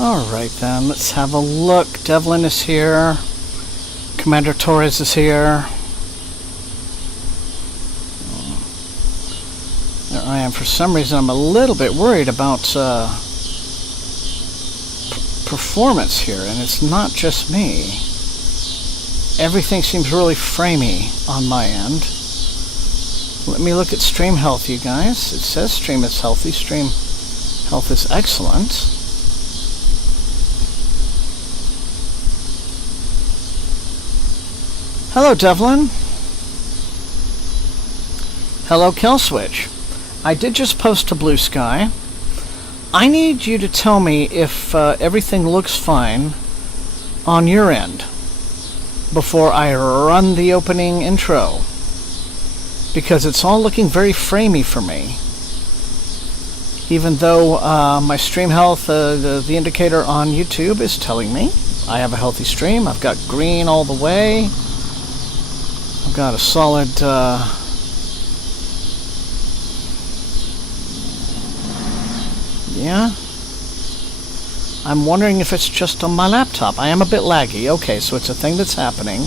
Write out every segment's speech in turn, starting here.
Alright then, let's have a look. Devlin is here. Commander Torres is here. There I am. For some reason I'm a little bit worried about performance here, and it's not just me. Everything seems really framey on my end. Let me look at stream health, you guys. It says stream is healthy. Stream health is excellent. Hello, Devlin. Hello, Killswitch. I did just post to Bluesky. I need you to tell me if everything looks fine on your end before I run the opening intro, because it's all looking very framey for me. Even though my stream health, the indicator on YouTube is telling me I have a healthy stream. I've got green all the way. I've got a solid yeah. I'm wondering if it's just on my laptop. I am a bit laggy. Okay, so it's a thing that's happening.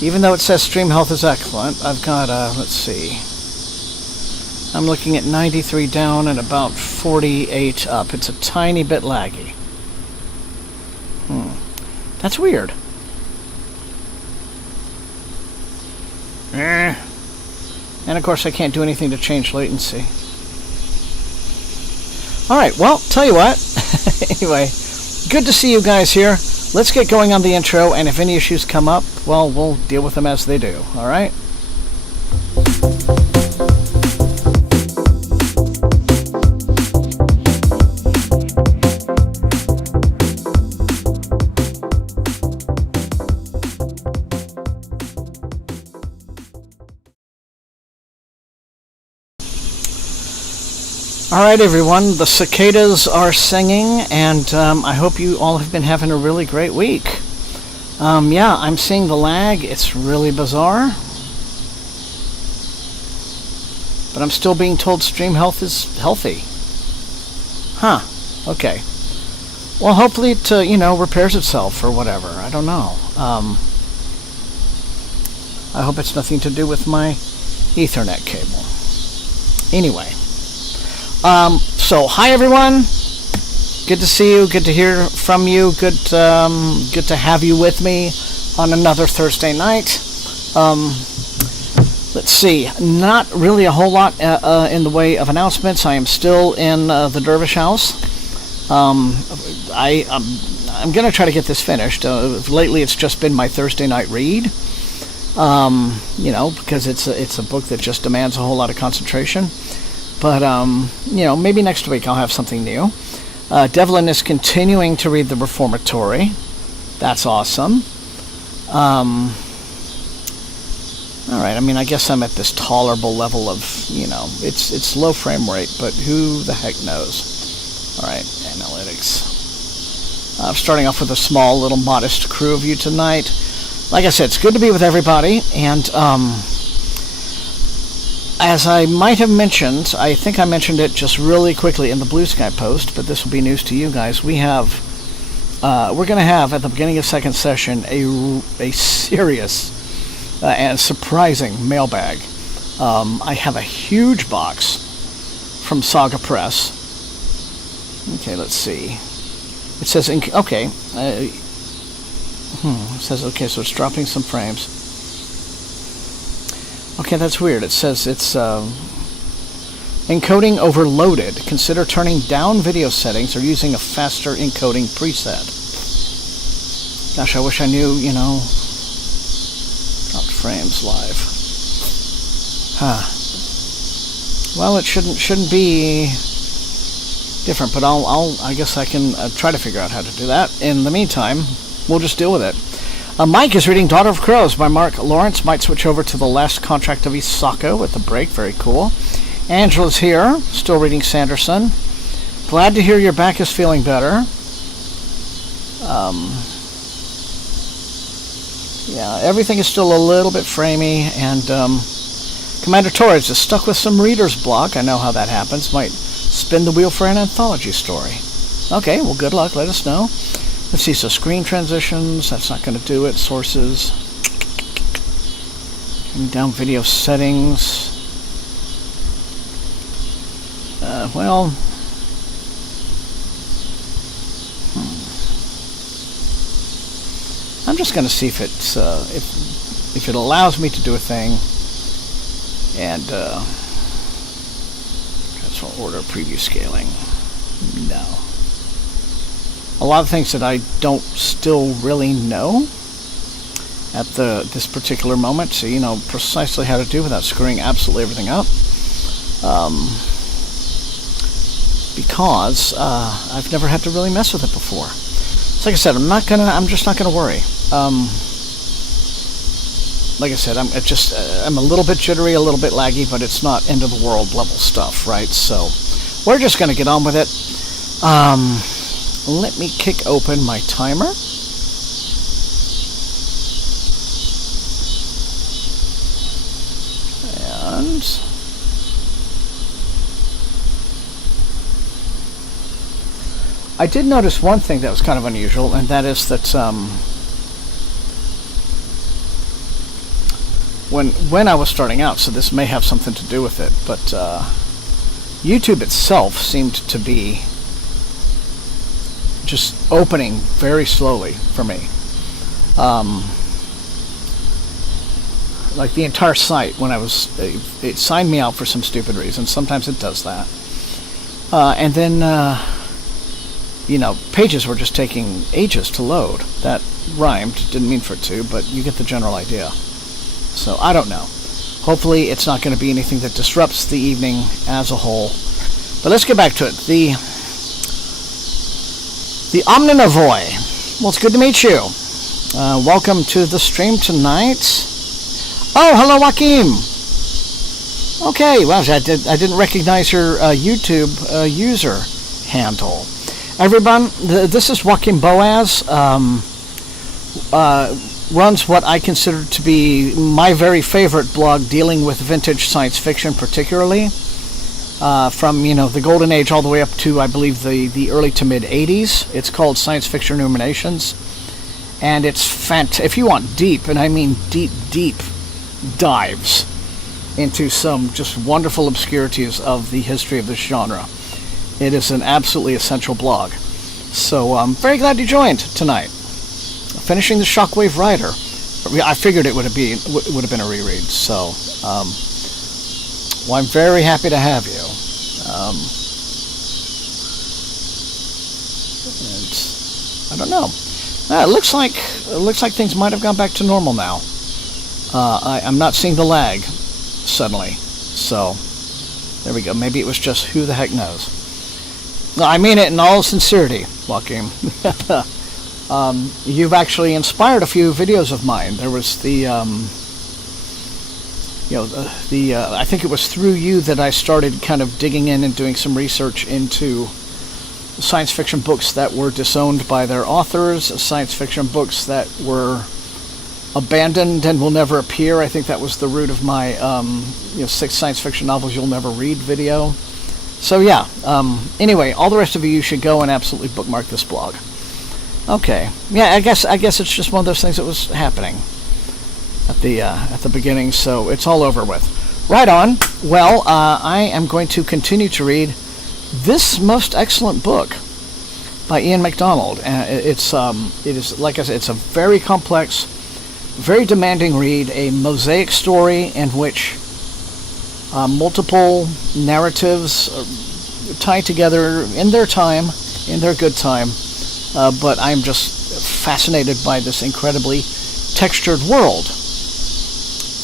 Even though it says stream health is excellent, I've got, let's see. I'm looking at 93 down and about 48 up. It's a tiny bit laggy. That's weird. And of course I can't do anything to change latency. Alright, well, tell you what. Anyway, good to see you guys here. Let's get going on the intro, and if any issues come up, well, we'll deal with them as they do, alright? Alright everyone, the cicadas are singing, and I hope you all have been having a really great week. Yeah, I'm seeing the lag. It's really bizarre. But I'm still being told stream health is healthy. Huh, okay. Well, hopefully it, repairs itself or whatever. I don't know. I hope it's nothing to do with my Ethernet cable. Anyway. So hi everyone. Good to see you. Good to hear from you. Good to have you with me on another Thursday night. Let's see. Not really a whole lot in the way of announcements. I am still in the Dervish house. I'm going to try to get this finished. Lately, it's just been my Thursday night read. Because it's a book that just demands a whole lot of concentration. But, maybe next week I'll have something new. Devlin is continuing to read the Reformatory. That's awesome. Alright, I guess I'm at this tolerable level of, it's low frame rate, but who the heck knows? Alright, analytics. I'm starting off with a small, little, modest crew of you tonight. Like I said, it's good to be with everybody, and, as I might have mentioned, I think I mentioned it just really quickly in the Bluesky post, but this will be news to you guys. We're going to have, at the beginning of second session, a serious and surprising mailbag. I have a huge box from Saga Press. Okay, let's see. It says, it says, okay, so it's dropping some frames. Okay, that's weird. It says it's encoding overloaded. Consider turning down video settings or using a faster encoding preset. Gosh, I wish I knew, dropped frames live. Well, it shouldn't be different, but I guess I can try to figure out how to do that. In the meantime, we'll just deal with it. Mike is reading Daughter of Crows by Mark Lawrence. Might switch over to The Last Contract of Isako at the break. Very cool. Angela's here, still reading Sanderson. Glad to hear your back is feeling better. Yeah, everything is still a little bit framey, and Commander Torres is stuck with some reader's block. I know how that happens. Might spin the wheel for an anthology story. Okay, well, good luck. Let us know. Let's see, so screen transitions. That's not going to do it. Sources. And down video settings. Well... I'm just going to see if it's if it allows me to do a thing, and transfer order preview scaling. No, a lot of things that I don't still really know at this particular moment. So precisely how to do without screwing absolutely everything up, because I've never had to really mess with it before. So like I said, I'm just not gonna worry. Like I said, I'm a little bit jittery, a little bit laggy, but it's not end of the world level stuff, right? So we're just gonna get on with it. Let me kick open my timer. And I did notice one thing that was kind of unusual, and that is that when I was starting out, so this may have something to do with it, but YouTube itself seemed to be just opening very slowly for me. Like the entire site, when I was, it signed me out for some stupid reason. Sometimes it does that. And then, pages were just taking ages to load. That rhymed, didn't mean for it to, but you get the general idea. So, I don't know. Hopefully it's not going to be anything that disrupts the evening as a whole. But let's get back to it. The Omninavoy. Well, it's good to meet you. Welcome to the stream tonight. Oh, hello, Joaquin. Okay, well, I didn't recognize your YouTube user handle. Everyone, this is Joaquin Boaz. Runs what I consider to be my very favorite blog dealing with vintage science fiction, particularly from the golden age all the way up to, I believe, the early to mid 80s. It's called Science Fiction Illuminations, and it's if you want deep, and I mean deep dives into some just wonderful obscurities of the history of this genre. It is an absolutely essential blog. So I'm very glad you joined tonight. Finishing the Shockwave Rider. I figured it would have been a reread. So well, I'm very happy to have you. And I don't know. It looks like things might have gone back to normal now. I'm not seeing the lag suddenly, so there we go. Maybe it was just who the heck knows. No, I mean it in all sincerity, Joaquin. You've actually inspired a few videos of mine. There was I think it was through you that I started kind of digging in and doing some research into science fiction books that were disowned by their authors, science fiction books that were abandoned and will never appear. I think that was the root of my 6 science fiction novels you'll never read video. So yeah, anyway, all the rest of you should go and absolutely bookmark this blog. Okay, yeah, I guess it's just one of those things that was happening at the beginning, so it's all over with. Right on. Well, I am going to continue to read this most excellent book by Ian MacDonald. It is, like I said, it's a very complex, very demanding read, a mosaic story in which multiple narratives tie together in their time, in their good time, but I'm just fascinated by this incredibly textured world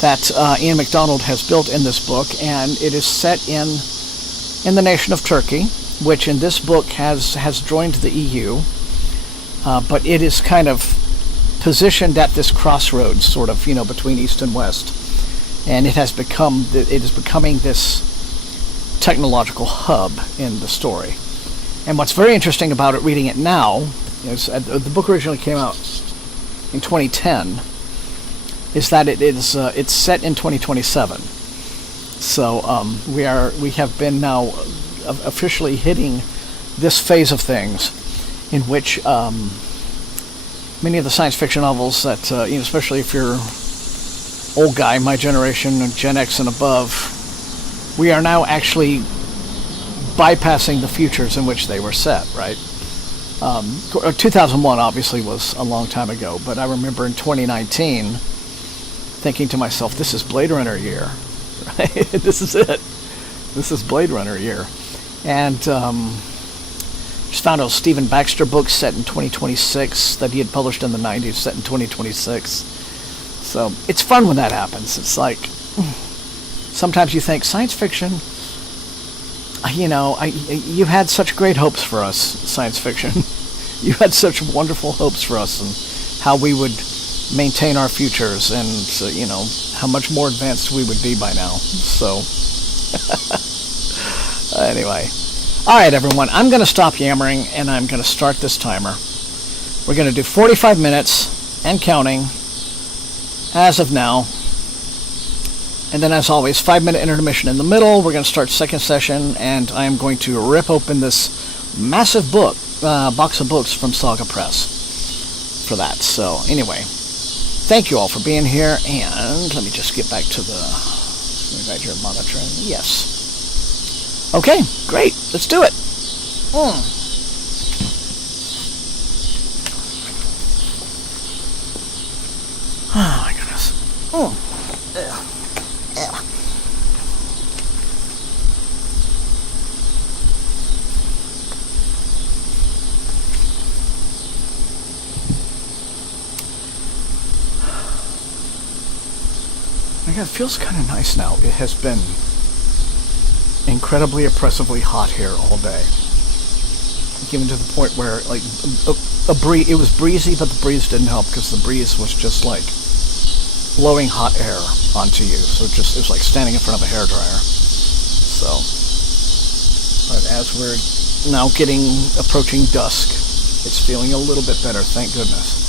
that Ian MacDonald has built in this book, and it is set in the nation of Turkey, which in this book has joined the EU, but it is kind of positioned at this crossroads, sort of, between East and West, and it is becoming this technological hub in the story. And what's very interesting about it, reading it now, is the book originally came out in 2010, is that it's set in 2027. So we have been now officially hitting this phase of things, in which many of the science fiction novels that, especially if you're old guy, my generation, Gen X and above, we are now actually bypassing the futures in which they were set, right? 2001 obviously was a long time ago, but I remember in 2019 thinking to myself, this is Blade Runner year, right? This is it. This is Blade Runner year. And just found a Stephen Baxter book set in 2026 that he had published in the 90s, set in 2026. So it's fun when that happens. It's like, sometimes you think, science fiction, you had such great hopes for us, science fiction. You had such wonderful hopes for us and how we would maintain our futures and, how much more advanced we would be by now. So, anyway. All right, everyone, I'm going to stop yammering and I'm going to start this timer. We're going to do 45 minutes and counting as of now. And then, as always, 5-minute intermission in the middle. We're going to start second session, and I am going to rip open this massive box of books from Saga Press for that. So, anyway, thank you all for being here, and let me just get back to the right here monitoring. Yes. Okay, great. Let's do it. Oh, my goodness. Yeah. It feels kind of nice now. It has been incredibly oppressively hot here all day. Even to the point where, like, it was breezy, but the breeze didn't help because the breeze was just like blowing hot air onto you. So it was like standing in front of a hairdryer. So, but as we're now approaching dusk, it's feeling a little bit better, thank goodness.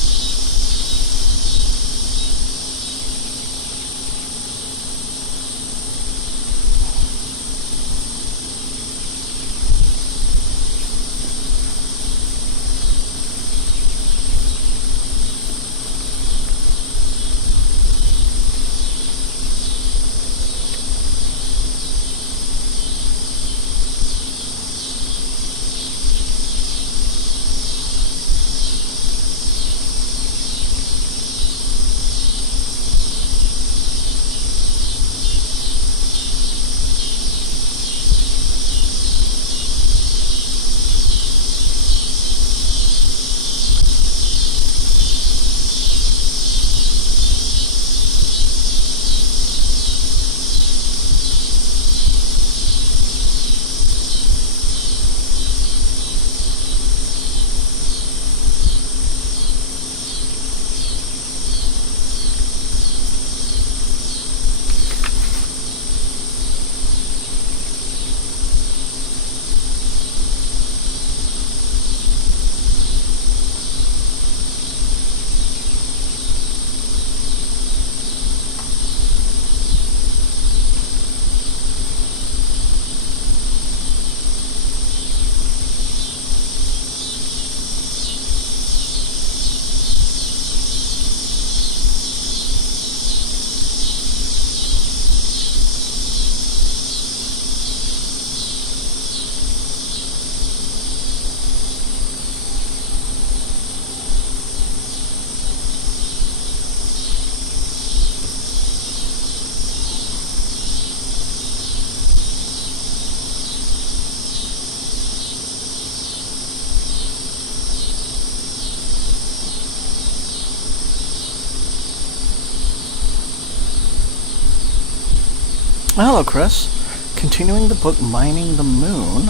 Hello, Chris. Continuing the book Mining the Moon.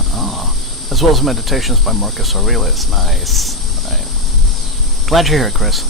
As well as Meditations by Marcus Aurelius. Nice. All right. Glad you're here, Chris.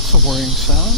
That's a worrying sound.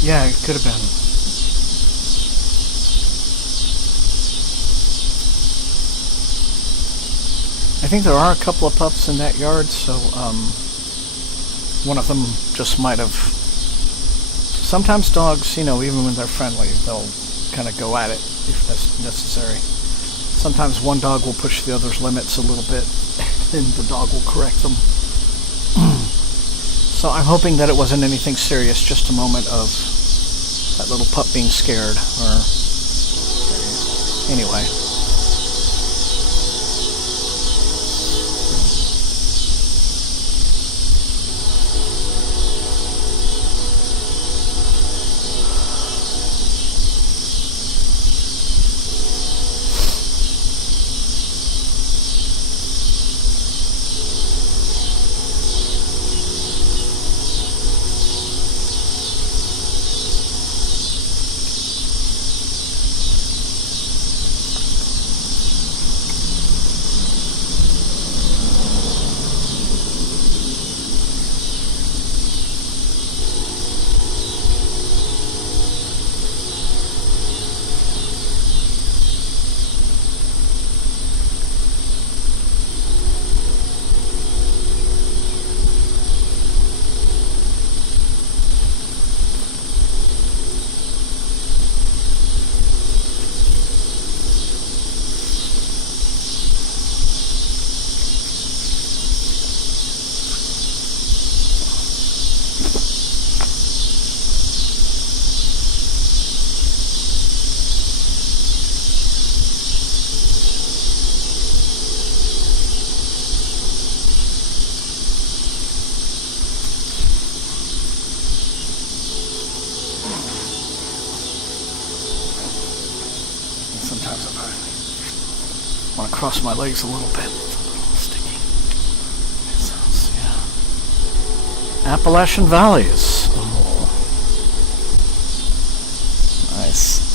Yeah, it could have been. I think there are a couple of pups in that yard, so one of them just might have... Sometimes dogs, even when they're friendly, they'll kind of go at it if that's necessary. Sometimes one dog will push the other's limits a little bit, and the dog will correct them. So I'm hoping that it wasn't anything serious, just a moment of that little pup being scared, or... Anyway. want to cross my legs a little bit. It's a little sticky. It sounds, yeah. Appalachian Valleys. Oh. Nice.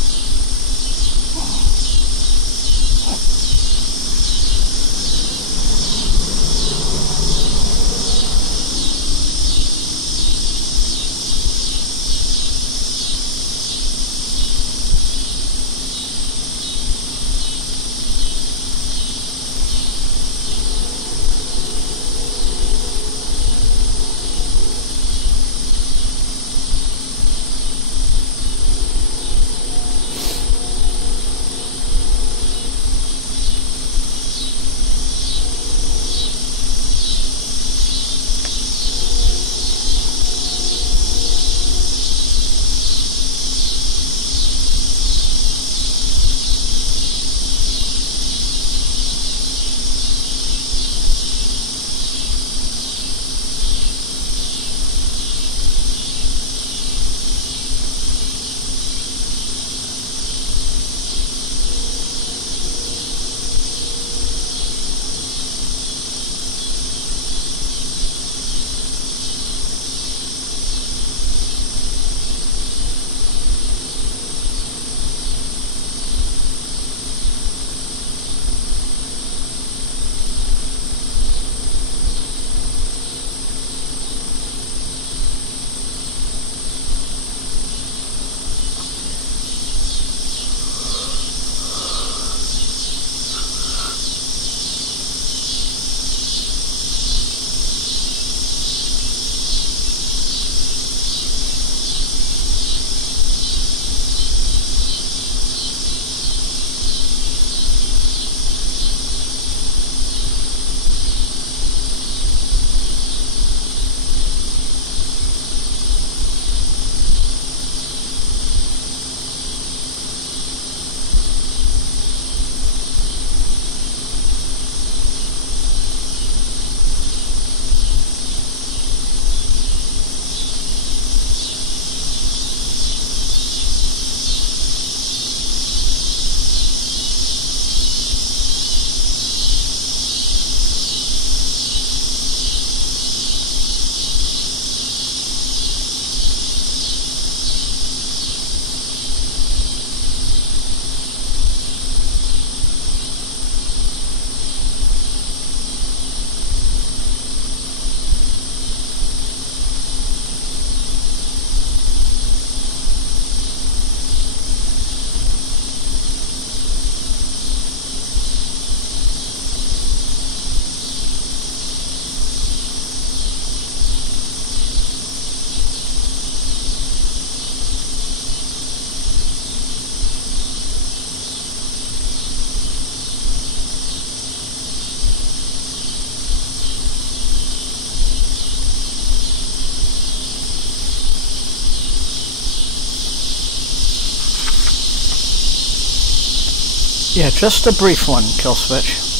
Yeah, just a brief one, Killswitch.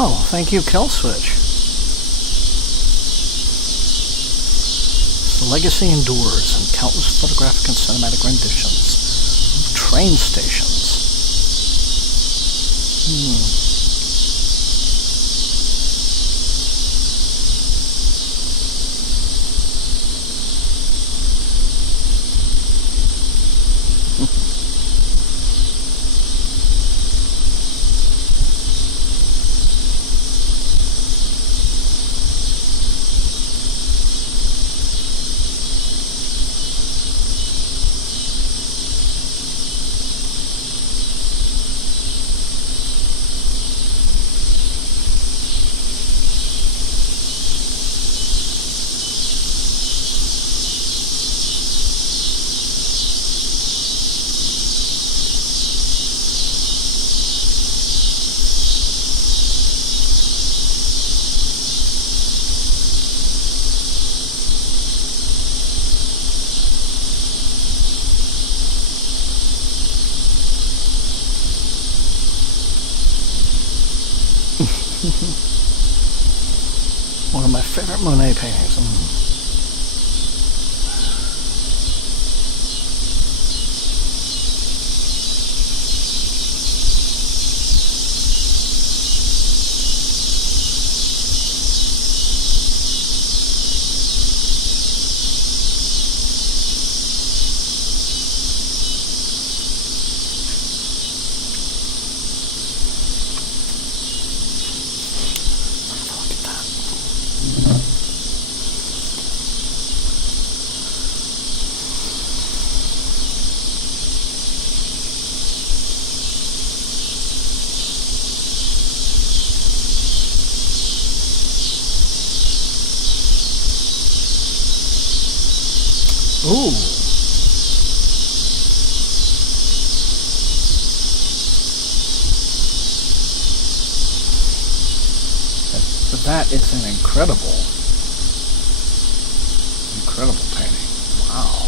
Oh, thank you, Killswitch. The legacy endures in countless photographic and cinematic renditions of train stations. One of my favorite Monet paintings. Ooh. That is an incredible painting. Wow.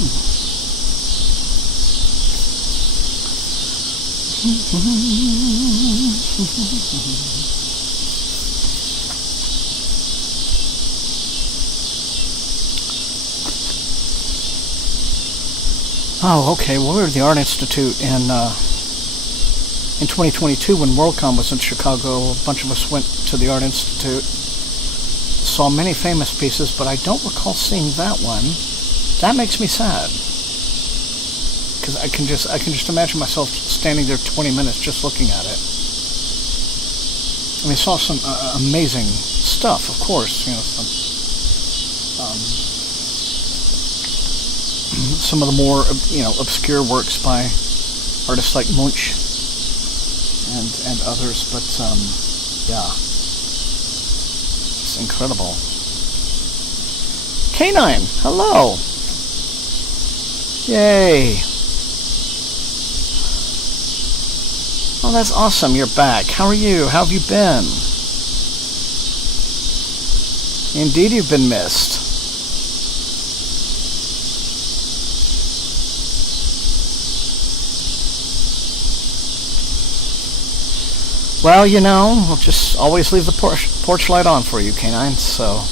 Oh, okay. Well, we were at the Art Institute in 2022 when WorldCom was in Chicago. A bunch of us went to the Art Institute, saw many famous pieces, but I don't recall seeing that one. That makes me sad, because I can just imagine myself standing there 20 minutes just looking at it. I mean, I saw some amazing stuff, of course. You know, some of the more obscure works by artists like Munch and others, but yeah, it's incredible. Canine, hello. Yay. Oh, that's awesome, you're back. How are you? How have you been? Indeed, you've been missed. Well, we'll just always leave the porch light on for you, Canine, so...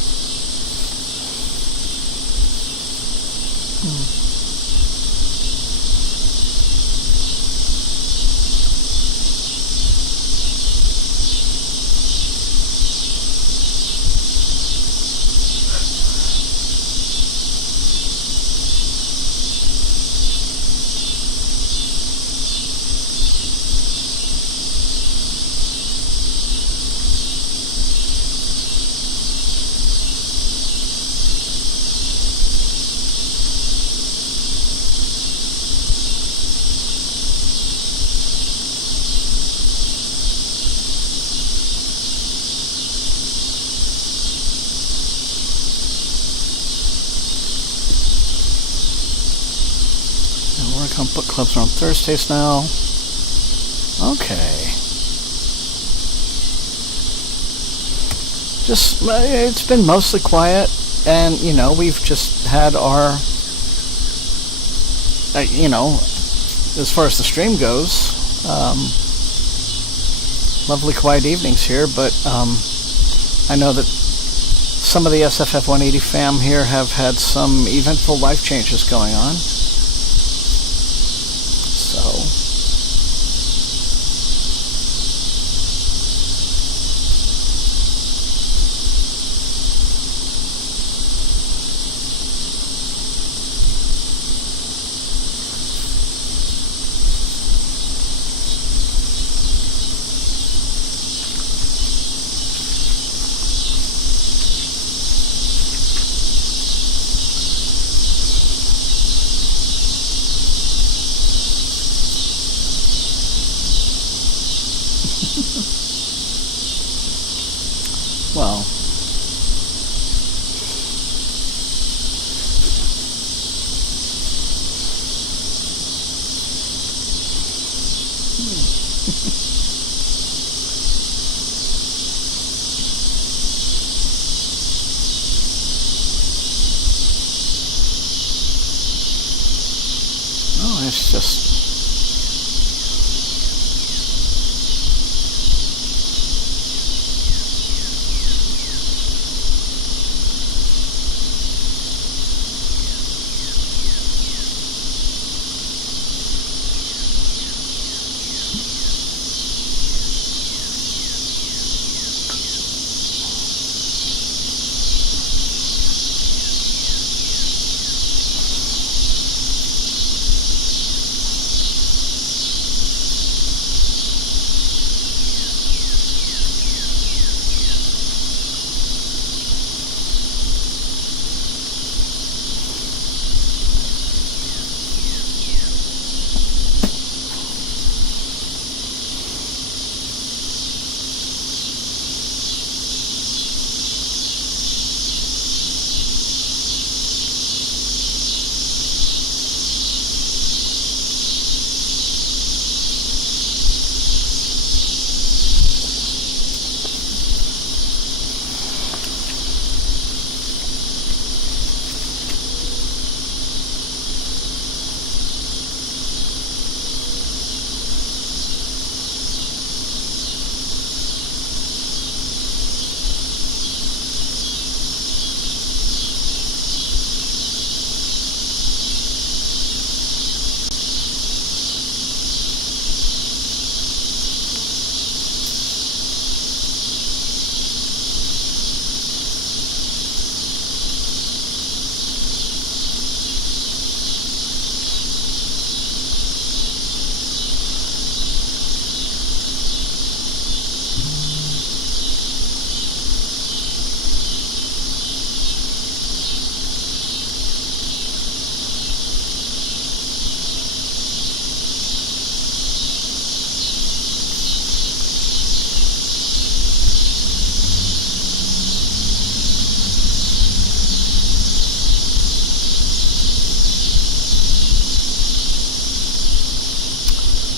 Book clubs are on Thursdays now. Okay. It's been mostly quiet, and we've just had our as far as the stream goes, lovely quiet evenings here, but I know that some of the SFF180 fam here have had some eventful life changes going on. Well, it's just...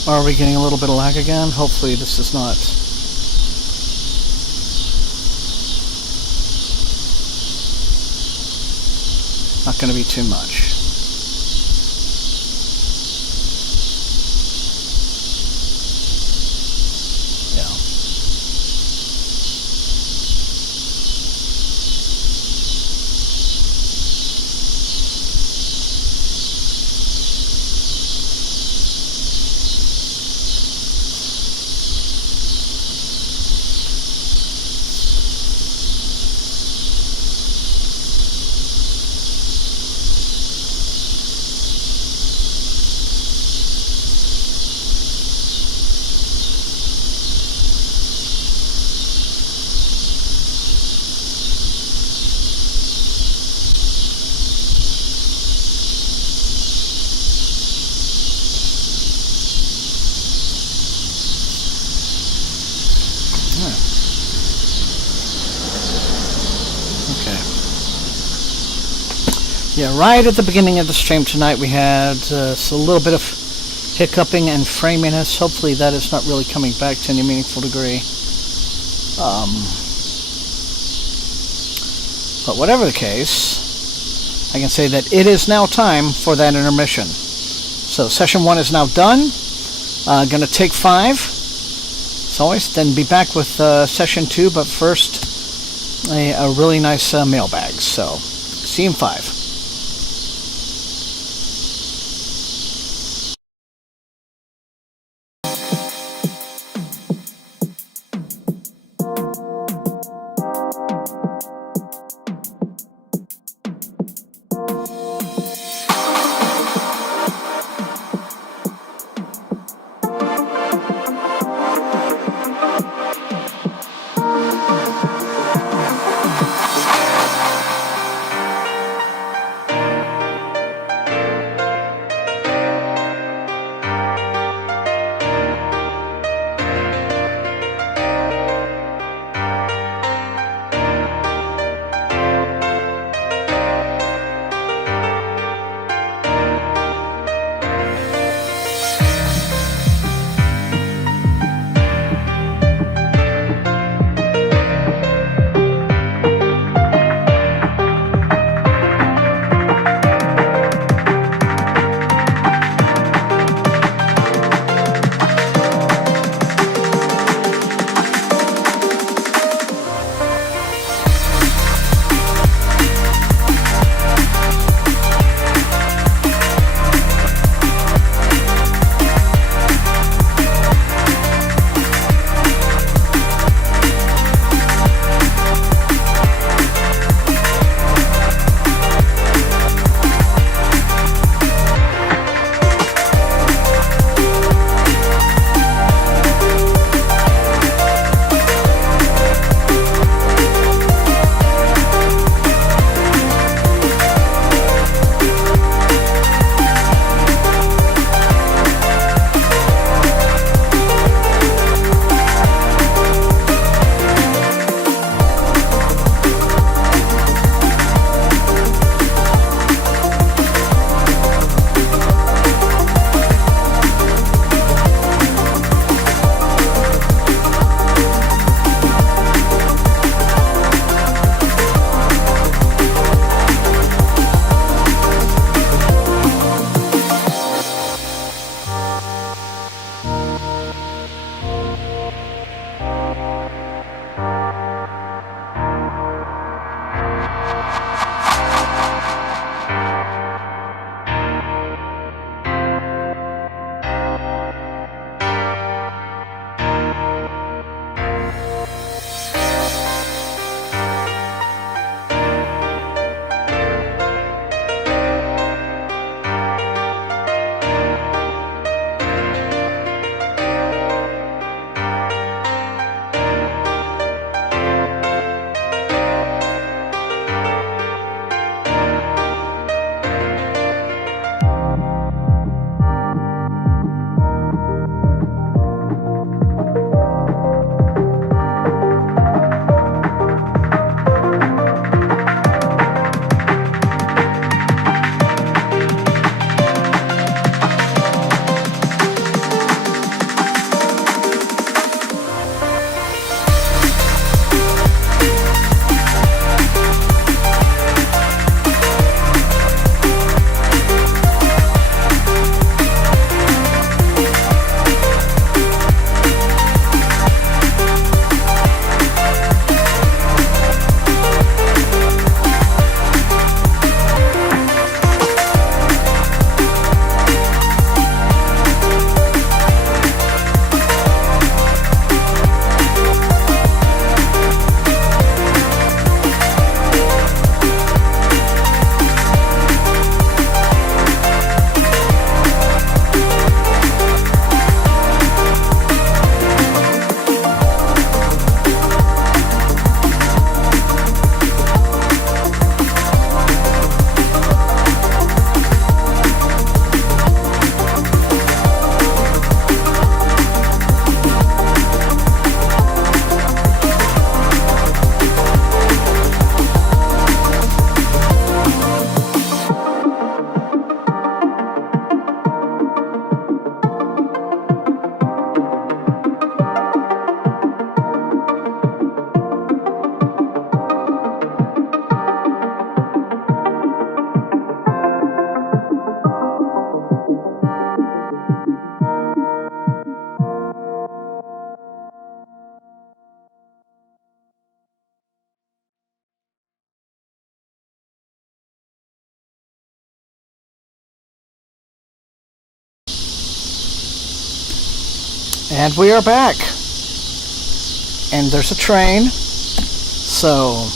Are we getting a little bit of lag again? Hopefully this is not... not going to be too much. Yeah, right at the beginning of the stream tonight we had a little bit of hiccuping and framiness. Hopefully that is not really coming back to any meaningful degree. But whatever the case, I can say that it is now time for that intermission. So session 1 is now done. Going to take 5, as always, then be back with session 2, but first a really nice mailbag. So see you in 5. And we are back. And there's a train. So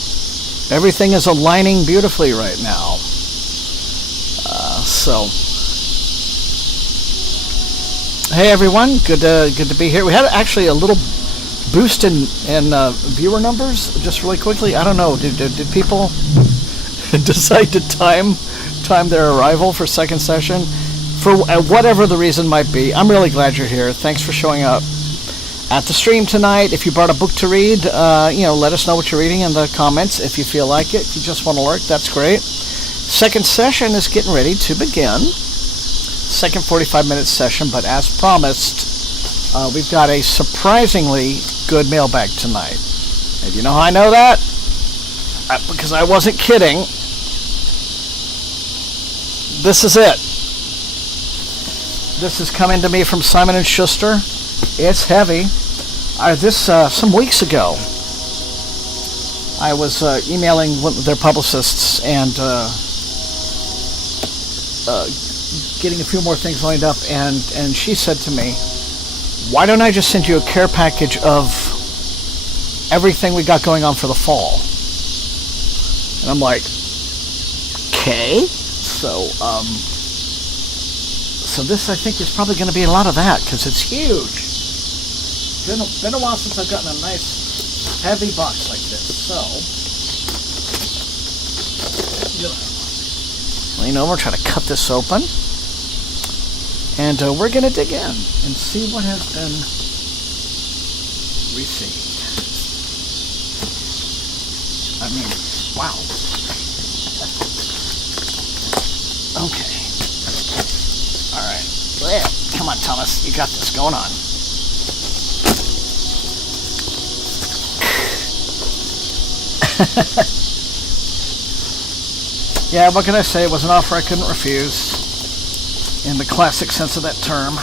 everything is aligning beautifully right now. Hey everyone, good to be here. We had actually a little boost in viewer numbers just really quickly. I don't know, did people decide to time their arrival for second session? For whatever the reason might be, I'm really glad you're here. Thanks for showing up at the stream tonight. If you brought a book to read, let us know what you're reading in the comments if you feel like it. If you just want to lurk, that's great. Second session is getting ready to begin. Second 45-minute session, but as promised, we've got a surprisingly good mailbag tonight. And you know how I know that? Because I wasn't kidding. This is it. This is coming to me from Simon & Schuster. It's heavy. Some weeks ago, I was emailing their publicists and getting a few more things lined up, and she said to me, why don't I just send you a care package of everything we got going on for the fall? And I'm like, okay. So this, I think, is probably going to be a lot of that, because it's huge. Been a while since I've gotten a nice, heavy box like this. So, we're trying to cut this open. And we're going to dig in and see what has been received. I mean, wow. Okay. All right. Well, come on, Thomas. You got this going on. Yeah, what can I say? It was an offer I couldn't refuse. In the classic sense of that term.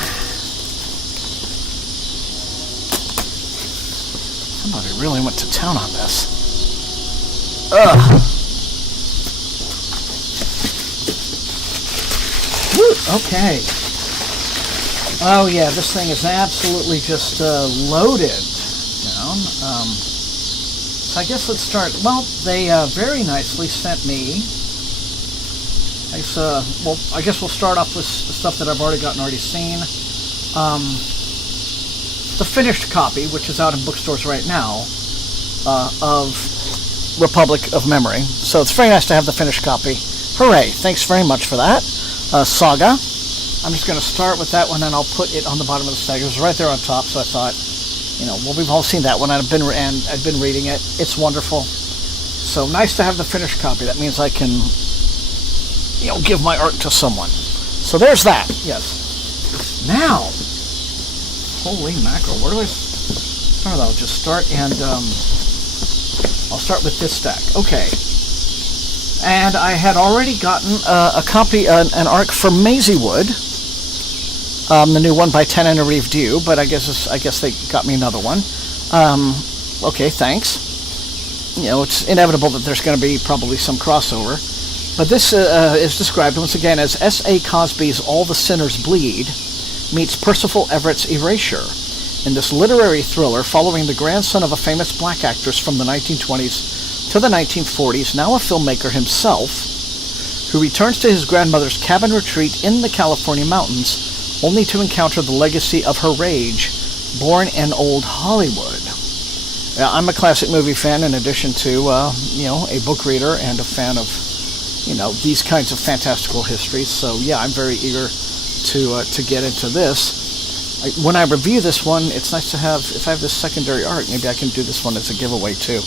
Somebody really went to town on this. Ugh. Woo, okay. Oh yeah, this thing is absolutely just loaded down. So I guess let's start. Well, they very nicely sent me. I guess we'll start off with stuff that I've already seen. The finished copy, which is out in bookstores right now, of Republic of Memory. So it's very nice to have the finished copy. Hooray! Thanks very much for that. Saga. I'm just going to start with that one, and I'll put it on the bottom of the stack. It was right there on top, so I thought, we've all seen that one. I've been reading it. It's wonderful. So nice to have the finished copy. That means I can give my art to someone. So there's that, yes. Now, holy mackerel, where do I start? I'll just start, and I'll start with this stack. Okay. And I had already gotten a copy, an arc for Maisie Wood, the new one by Tennant and Reeve Dew, but I guess they got me another one. Okay, thanks. It's inevitable that there's going to be probably some crossover. But this is described once again as S.A. Cosby's All the Sinners Bleed meets Percival Everett's Erasure, in this literary thriller following the grandson of a famous black actress from the 1920s to the 1940s, now a filmmaker himself, who returns to his grandmother's cabin retreat in the California mountains, only to encounter the legacy of her rage, born in old Hollywood. I'm a classic movie fan in addition to, a book reader and a fan of these kinds of fantastical histories. So yeah, I'm very eager to get into this. When I review this one, it's nice to have, if I have this secondary art, maybe I can do this one as a giveaway too,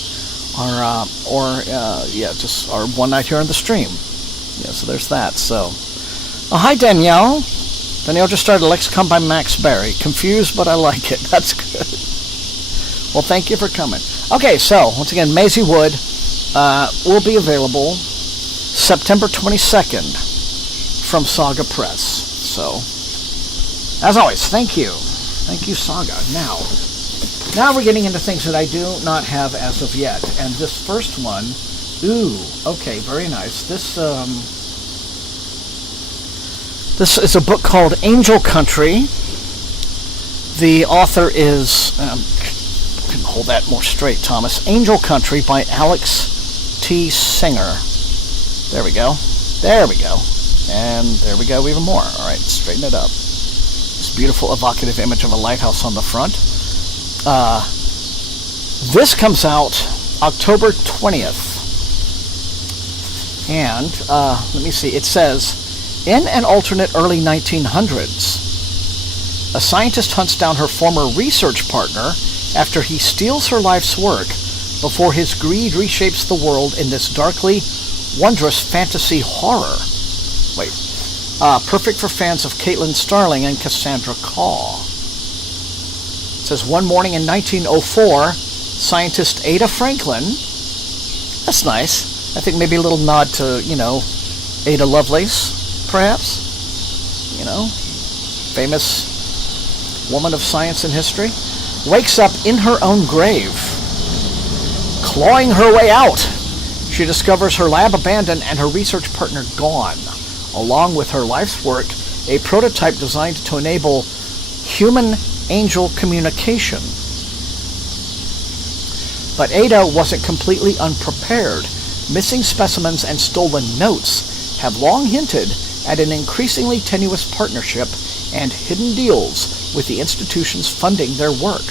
just our one night here on the stream. Yeah, so there's that. So, hi Danielle. Danielle just started Lexicon by Max Barry. Confused, but I like it. That's good. Well, thank you for coming. Okay, so once again, Maisie Wood will be available September 22nd from Saga Press. So, as always, thank you. Thank you, Saga. Now we're getting into things that I do not have as of yet. And this first one, okay, very nice. This is a book called Angel Country The author is, can hold that more straight, Thomas, Angel Country by Alex T. Singer. There we go. There we go. And there we go even more. All right, straighten it up. This beautiful evocative image of a lighthouse on the front. This comes out October 20th. And, let me see, it says, in an alternate early 1900s, a scientist hunts down her former research partner after he steals her life's work before his greed reshapes the world in this darkly wondrous fantasy horror. Wait. Perfect for fans of Caitlin Starling and Cassandra Caw. It says, one morning in 1904, scientist Ada Franklin, that's nice. I think maybe a little nod to, Ada Lovelace, perhaps. Famous woman of science and history, wakes up in her own grave. Clawing her way out, she discovers her lab abandoned and her research partner gone. Along with her life's work, a prototype designed to enable human-angel communication. But Ada wasn't completely unprepared. Missing specimens and stolen notes have long hinted at an increasingly tenuous partnership and hidden deals with the institutions funding their work.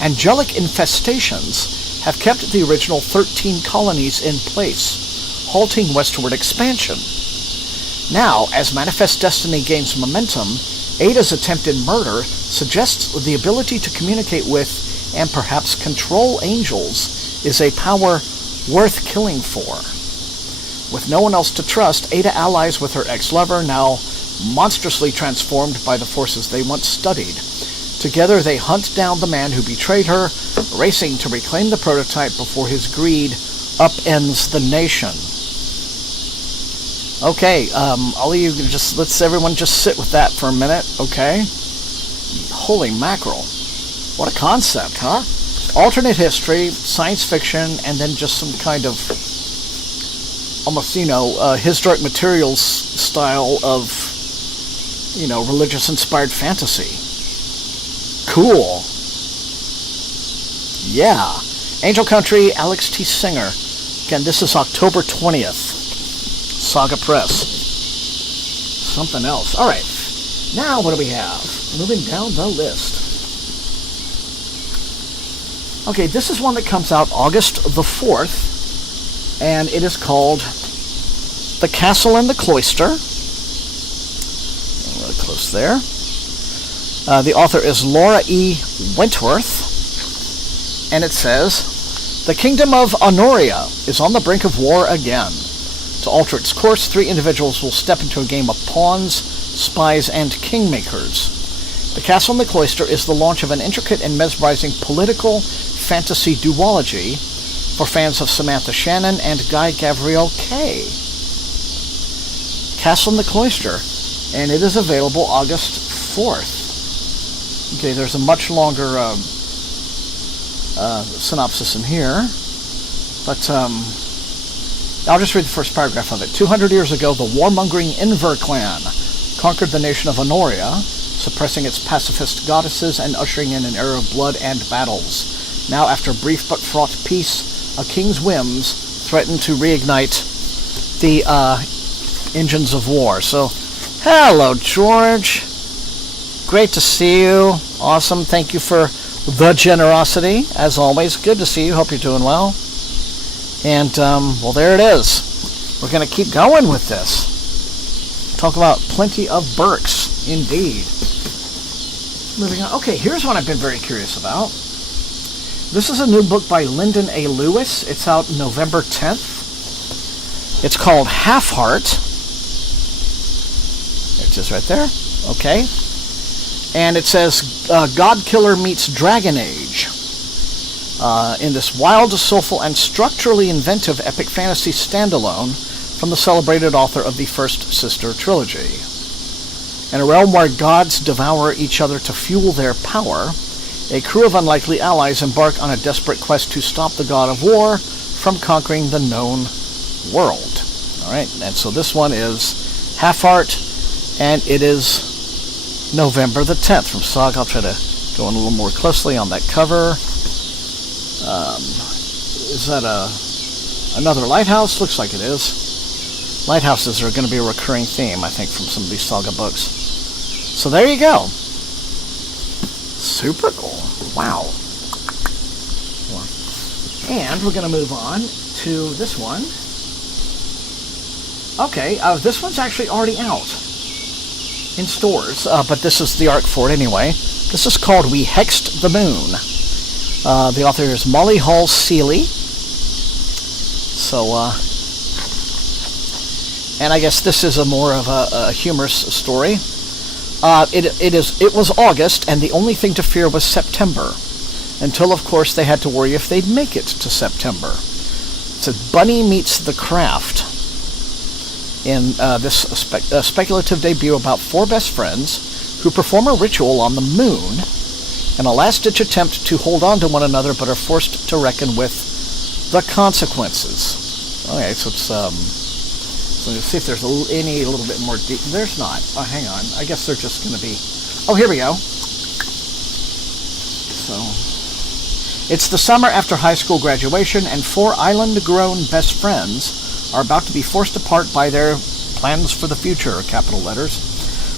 Angelic infestations have kept the original 13 colonies in place, halting westward expansion. Now, as Manifest Destiny gains momentum, Ada's attempted murder suggests the ability to communicate with and perhaps control angels is a power worth killing for. With no one else to trust, Ada allies with her ex-lover, now monstrously transformed by the forces they once studied. Together they hunt down the man who betrayed her, racing to reclaim the prototype before his greed upends the nation. Okay, all of you, let's everyone just sit with that for a minute, okay? Holy mackerel. What a concept, huh? Alternate history, science fiction, and then just some kind of almost, historic materials style of, religious-inspired fantasy. Cool. Yeah. Angel Country, Alex T. Singer. Again, this is October 20th. Saga Press. Something else. All right. Now, what do we have? Moving down the list. Okay, this is one that comes out August the 4th, and it is called The Castle and the Cloister. Really close there. The author is Laura E. Wentworth, and it says, the kingdom of Honoria is on the brink of war again. To alter its course, 3 individuals will step into a game of pawns, spies, and kingmakers. The Castle and the Cloister is the launch of an intricate and mesmerizing political fantasy duology for fans of Samantha Shannon and Guy Gavriel Kay. Castle and the Cloister, and it is available August 4th. Okay, there's a much longer synopsis in here, but I'll just read the first paragraph of it. 200 years ago, the warmongering Inver clan conquered the nation of Honoria, suppressing its pacifist goddesses and ushering in an era of blood and battles. Now, after brief but fraught peace, a king's whims threaten to reignite the engines of war. So, hello, George. Great to see you. Awesome. Thank you for the generosity, as always. Good to see you. Hope you're doing well. And, well, there it is. We're going to keep going with this. Talk about plenty of Burks, indeed. Moving on. Okay, here's one I've been very curious about. This is a new book by Lyndon A. Lewis. It's out November 10th. It's called Half Heart. There it is right there. Okay. And it says, God Killer meets Dragon Age. In this wild, soulful, and structurally inventive epic fantasy standalone from the celebrated author of the First Sister trilogy. In a realm where gods devour each other to fuel their power, a crew of unlikely allies embark on a desperate quest to stop the god of war from conquering the known world. All right, and so this one is Half Heart, and it is November the 10th from Saga. I'll try to Going a little more closely on that cover. Is that another lighthouse? Looks like it is. Lighthouses are going to be a recurring theme, I think, from some of these Saga books. So there you go. Super cool. Wow. And we're going to move on to this one. Okay, this one's actually already out in stores, but this is the art for it anyway. This is called We Hexed the Moon. The author is Molly Hall Seeley. So, and I guess this is a more of a humorous story. It was August, and the only thing to fear was September. Until, of course, they had to worry if they'd make it to September. So Bunny Meets the Craft. In this speculative debut about 4 best friends who perform a ritual on the moon in a last-ditch attempt to hold on to one another, but are forced to reckon with the consequences. Okay, so it's so let's see if there's any little bit more deep. There's not. Oh, hang on. I guess they're just going to be. Oh, here we go. So it's the summer after high school graduation, and 4 island-grown best friends are about to be forced apart by their plans for the future, capital letters.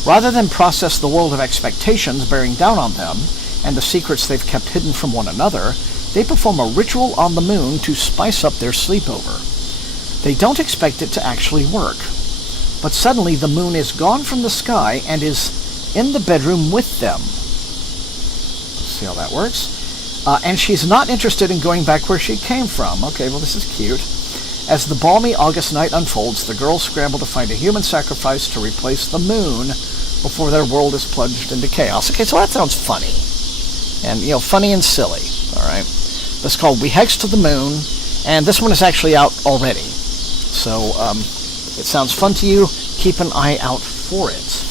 Rather than process the world of expectations bearing down on them and the secrets they've kept hidden from one another, they perform a ritual on the moon to spice up their sleepover. They don't expect it to actually work. But suddenly the moon is gone from the sky and is in the bedroom with them. Let's see how that works. And she's not interested in going back where she came from. Okay, well, this is cute. As the balmy August night unfolds, the girls scramble to find a human sacrifice to replace the moon before their world is plunged into chaos. Okay, so that sounds funny. And, funny and silly. All right. It's called We Hexed the Moon, and this one is actually out already. So, it sounds fun to you. Keep an eye out for it.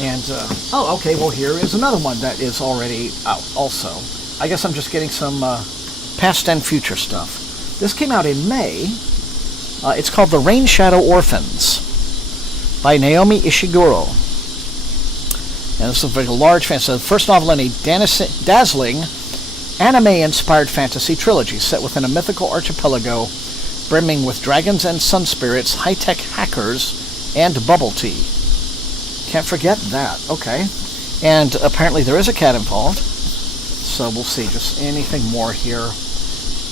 And, okay, well, here is another one that is already out also. I guess I'm just getting some past and future stuff. This came out in May. It's called The Rain Shadow Orphans by Naomi Ishiguro. And this is a very large fantasy. The first novel in a dazzling anime-inspired fantasy trilogy set within a mythical archipelago brimming with dragons and sun spirits, high-tech hackers, and bubble tea. Can't forget that. Okay. And apparently there is a cat involved. So we'll see. Just anything more here.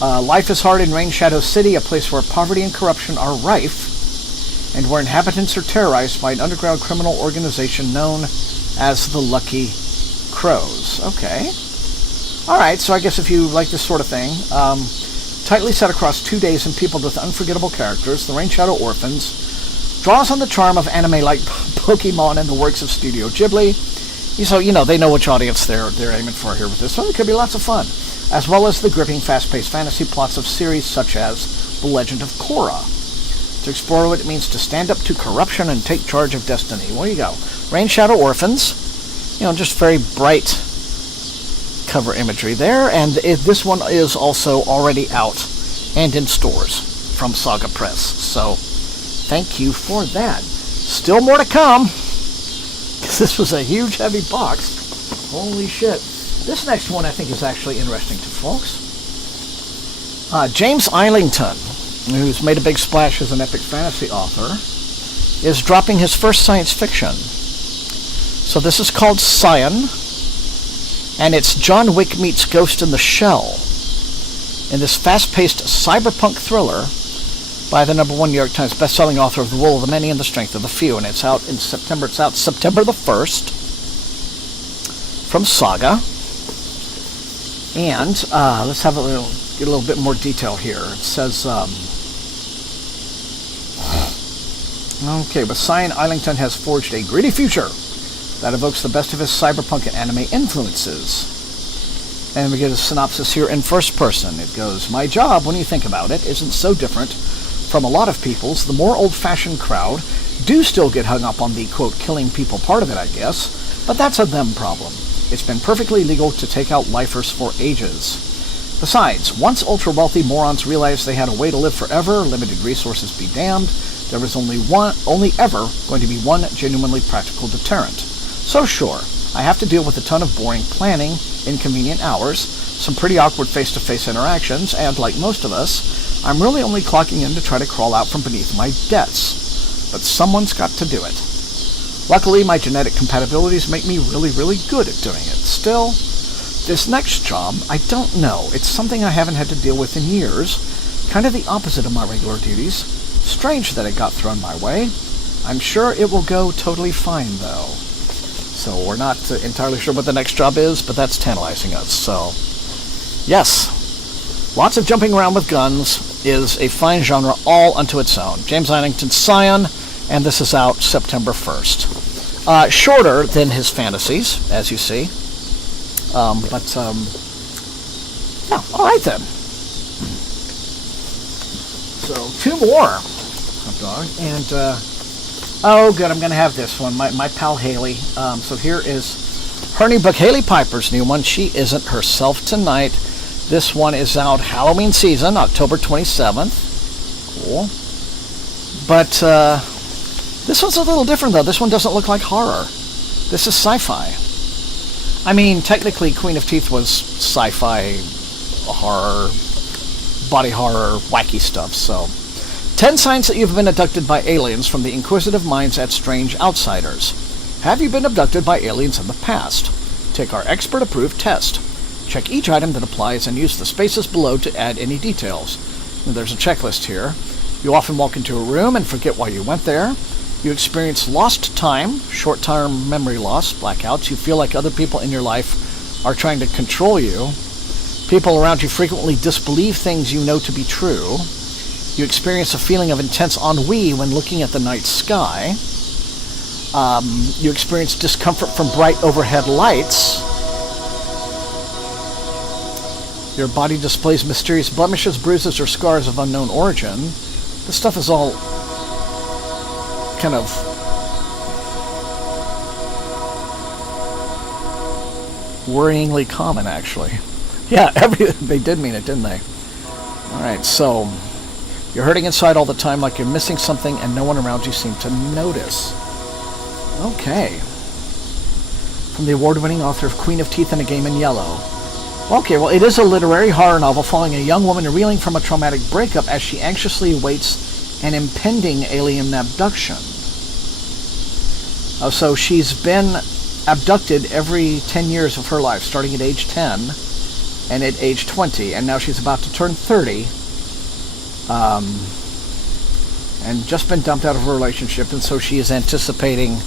Life is hard in Rain Shadow City, a place where poverty and corruption are rife, and where inhabitants are terrorized by an underground criminal organization known as the Lucky Crows. Okay. Alright, so I guess if you like this sort of thing, tightly set across 2 days and peopled with unforgettable characters, The Rain Shadow Orphans draws on the charm of anime like Pokemon and the works of Studio Ghibli. So, they know which audience they're aiming for here with this, so it could be lots of fun. As well as the gripping, fast-paced fantasy plots of series such as The Legend of Korra, to explore what it means to stand up to corruption and take charge of destiny. There you go. Rain Shadow Orphans, just very bright cover imagery there, and this one is also already out and in stores from Saga Press, so thank you for that. Still more to come, because this was a huge, heavy box. Holy shit. This next one I think is actually interesting to folks. James Islington, who's made a big splash as an epic fantasy author, is dropping his first science fiction. So this is called Scion, and it's John Wick meets Ghost in the Shell in this fast-paced cyberpunk thriller by the #1 New York Times bestselling author of The Will of the Many and the Strength of the Few, and it's out in September. It's out September the 1st from Saga. And let's have get a little bit more detail here. It says, okay, but Scion Islington has forged a gritty future that evokes the best of his cyberpunk and anime influences. And we get a synopsis here in first person. It goes, my job, when you think about it, isn't so different from a lot of people's. The more old-fashioned crowd do still get hung up on the, quote, killing people part of it, I guess, but that's a them problem. It's been perfectly legal to take out lifers for ages. Besides, once ultra-wealthy morons realized they had a way to live forever, limited resources be damned, there was only ever going to be one genuinely practical deterrent. So sure, I have to deal with a ton of boring planning, inconvenient hours, some pretty awkward face-to-face interactions, and like most of us, I'm really only clocking in to try to crawl out from beneath my debts. But someone's got to do it. Luckily, my genetic compatibilities make me really, really good at doing it. Still, this next job, I don't know. It's something I haven't had to deal with in years. Kind of the opposite of my regular duties. Strange that it got thrown my way. I'm sure it will go totally fine, though. So we're not entirely sure what the next job is, but that's tantalizing us. So, yes, lots of jumping around with guns is a fine genre all unto its own. James Idington's Scion, and this is out September 1st. Shorter than his fantasies, as you see. Yeah, all right then. So, 2 more. Hot dog. And, oh, good, I'm going to have this one. My pal Haley. So here is her new book, Haley Piper's new one. She Isn't Herself Tonight. This one is out Halloween season, October 27th. Cool. But this one's a little different, though. This one doesn't look like horror. This is sci-fi. I mean, technically, Queen of Teeth was sci-fi, horror, body horror, wacky stuff, so... 10 signs that you've been abducted by aliens from the inquisitive minds at Strange Outsiders. Have you been abducted by aliens in the past? Take our expert-approved test. Check each item that applies and use the spaces below to add any details. And there's a checklist here. You often walk into a room and forget why you went there. You experience lost time, short-term memory loss, blackouts. You feel like other people in your life are trying to control you. People around you frequently disbelieve things you know to be true. You experience a feeling of intense ennui when looking at the night sky. You experience discomfort from bright overhead lights. Your body displays mysterious blemishes, bruises, or scars of unknown origin. This stuff is all kind of worryingly common, actually. Yeah, they did mean it, didn't they? Alright, so you're hurting inside all the time like you're missing something and no one around you seems to notice. Okay. From the award-winning author of Queen of Teeth and a Game in Yellow. Okay, well, it is a literary horror novel following a young woman reeling from a traumatic breakup as she anxiously awaits an impending alien abduction. So she's been abducted every 10 years of her life, starting at age 10 and at age 20, and now she's about to turn 30, and just been dumped out of a relationship, and so she is anticipating,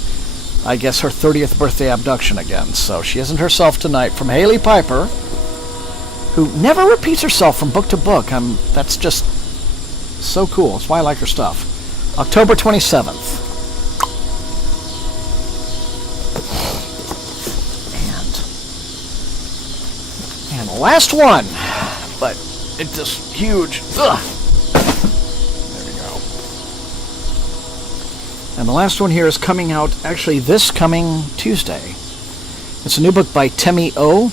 I guess, her 30th birthday abduction again. So she isn't herself tonight, from Haley Piper, who never repeats herself from book to book. That's just so cool. That's why I like her stuff. October 27th. And the last one, but it's just huge. Ugh. There we go. And the last one here is coming out actually this coming Tuesday. It's a new book by Temi O.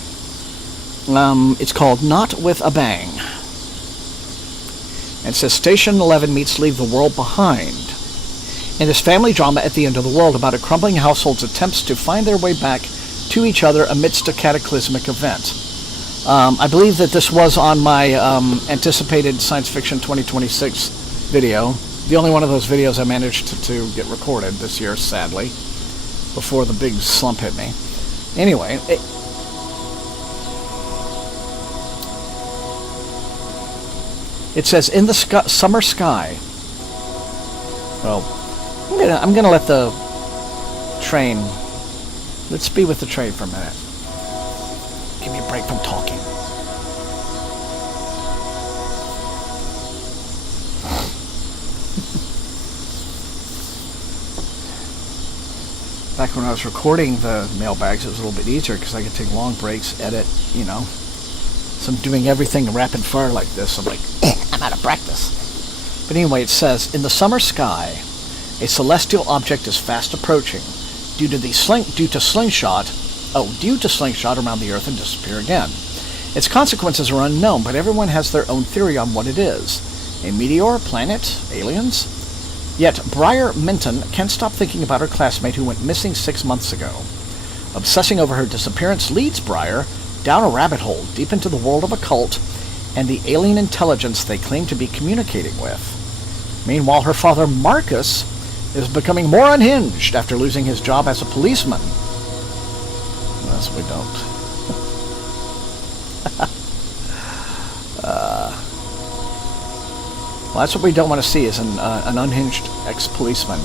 It's called Not With a Bang. And it says Station 11 meets Leave the World Behind. In this family drama at the end of the world about a crumbling household's attempts to find their way back to each other amidst a cataclysmic event. I believe that this was on my anticipated Science Fiction 2026 video. The only one of those videos I managed to get recorded this year, sadly, before the big slump hit me. Anyway, it says, in the summer sky. Well, I'm gonna let the train. Let's be with the train for a minute. Give me a break from talking. Back when I was recording the mailbags, it was a little bit easier because I could take long breaks, edit, So I'm doing everything rapid fire like this. I'm like, I'm out of practice. But anyway, it says, in the summer sky, a celestial object is fast approaching. Due to slingshot around the Earth and disappear again. Its consequences are unknown, but everyone has their own theory on what it is. A meteor, planet, aliens? Yet Briar Minton can't stop thinking about her classmate who went missing 6 months ago. obsessing over her disappearance leads Briar down a rabbit hole deep into the world of a cult and the alien intelligence they claim to be communicating with. Meanwhile, her father, Marcus, is becoming more unhinged after losing his job as a policeman. Yes, we don't. Well, that's what we don't want to see, is an unhinged ex-policeman.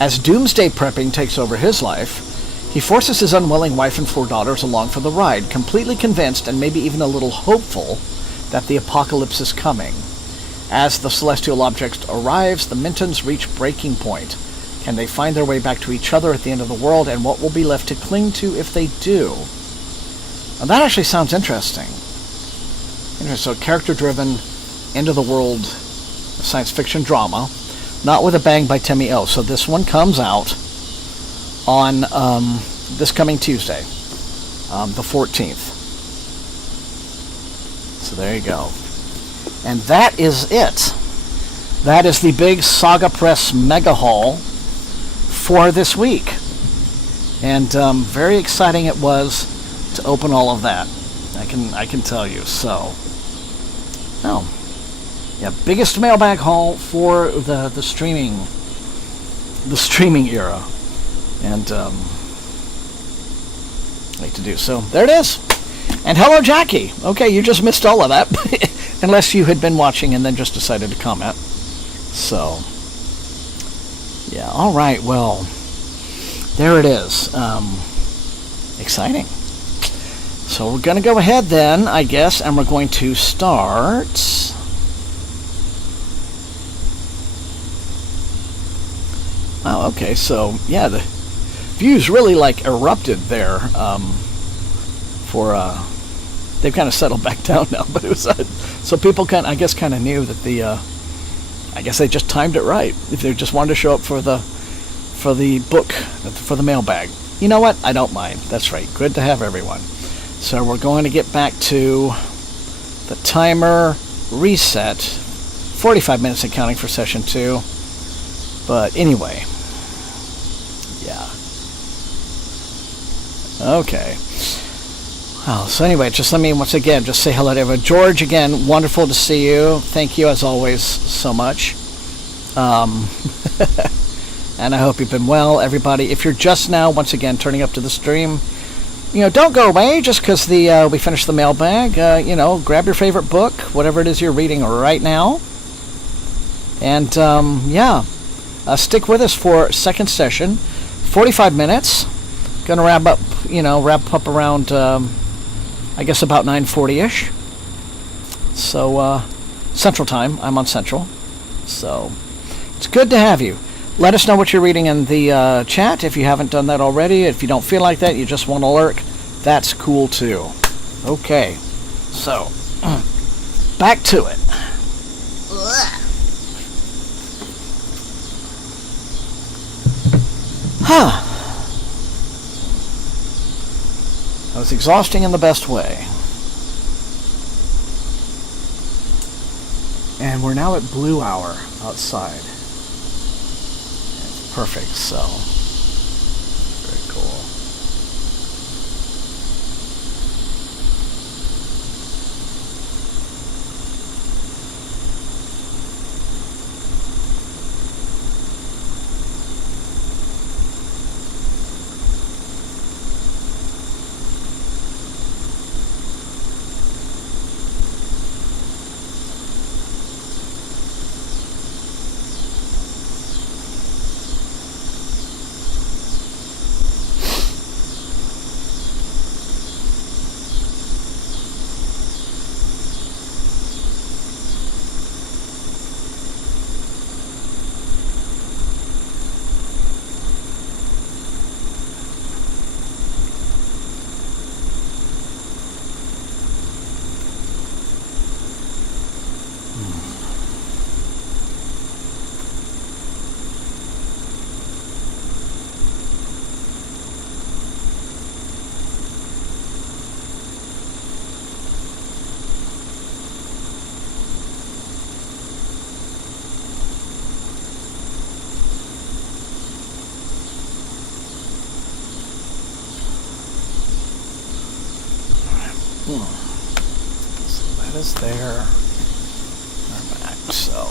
As doomsday prepping takes over his life, he forces his unwilling wife and 4 daughters along for the ride, completely convinced and maybe even a little hopeful that the apocalypse is coming. As the celestial object arrives, the Mintons reach breaking point. Can they find their way back to each other at the end of the world, and what will be left to cling to if they do? Now that actually sounds interesting. So character-driven, end-of-the-world science fiction drama, not with a bang by Timmy O. So this one comes out on this coming Tuesday, the 14th. So there you go. And that is it. That is the big Saga Press Mega Haul for this week. And very exciting it was to open all of that. I can tell you. So, yeah, biggest mailbag haul for the streaming era. And like to do so. There it is. And hello, Jackie. Okay, you just missed all of that, unless you had been watching and then just decided to comment. So, yeah. All right. Well, there it is. Exciting. So we're going to go ahead then, I guess, and we're going to start. Oh, okay. So yeah, the views really like erupted there. They've kind of settled back down now, but it was so people kind of knew that I guess they just timed it right. If they just wanted to show up for the book, for the mailbag, you know what? I don't mind. That's right. Good to have everyone. So we're going to get back to the timer reset. 45 minutes and counting for session 2. But anyway, yeah. Okay. Oh, so anyway, just let me once again just say hello to everyone. George, again, wonderful to see you. Thank you, as always, so much. And I hope you've been well, everybody. If you're just now, once again, turning up to the stream, don't go away just because we finished the mailbag. Grab your favorite book, whatever it is you're reading right now. And, stick with us for second session. 45 minutes. Gonna wrap up around, I guess about 9:40-ish. So, Central Time. I'm on Central. So, it's good to have you. Let us know what you're reading in the chat if you haven't done that already. If you don't feel like that, you just want to lurk, that's cool too. Okay. So, back to it. Huh. That was exhausting in the best way. And we're now at Blue Hour outside. It's perfect, so very cool. So that is there. We're back, so.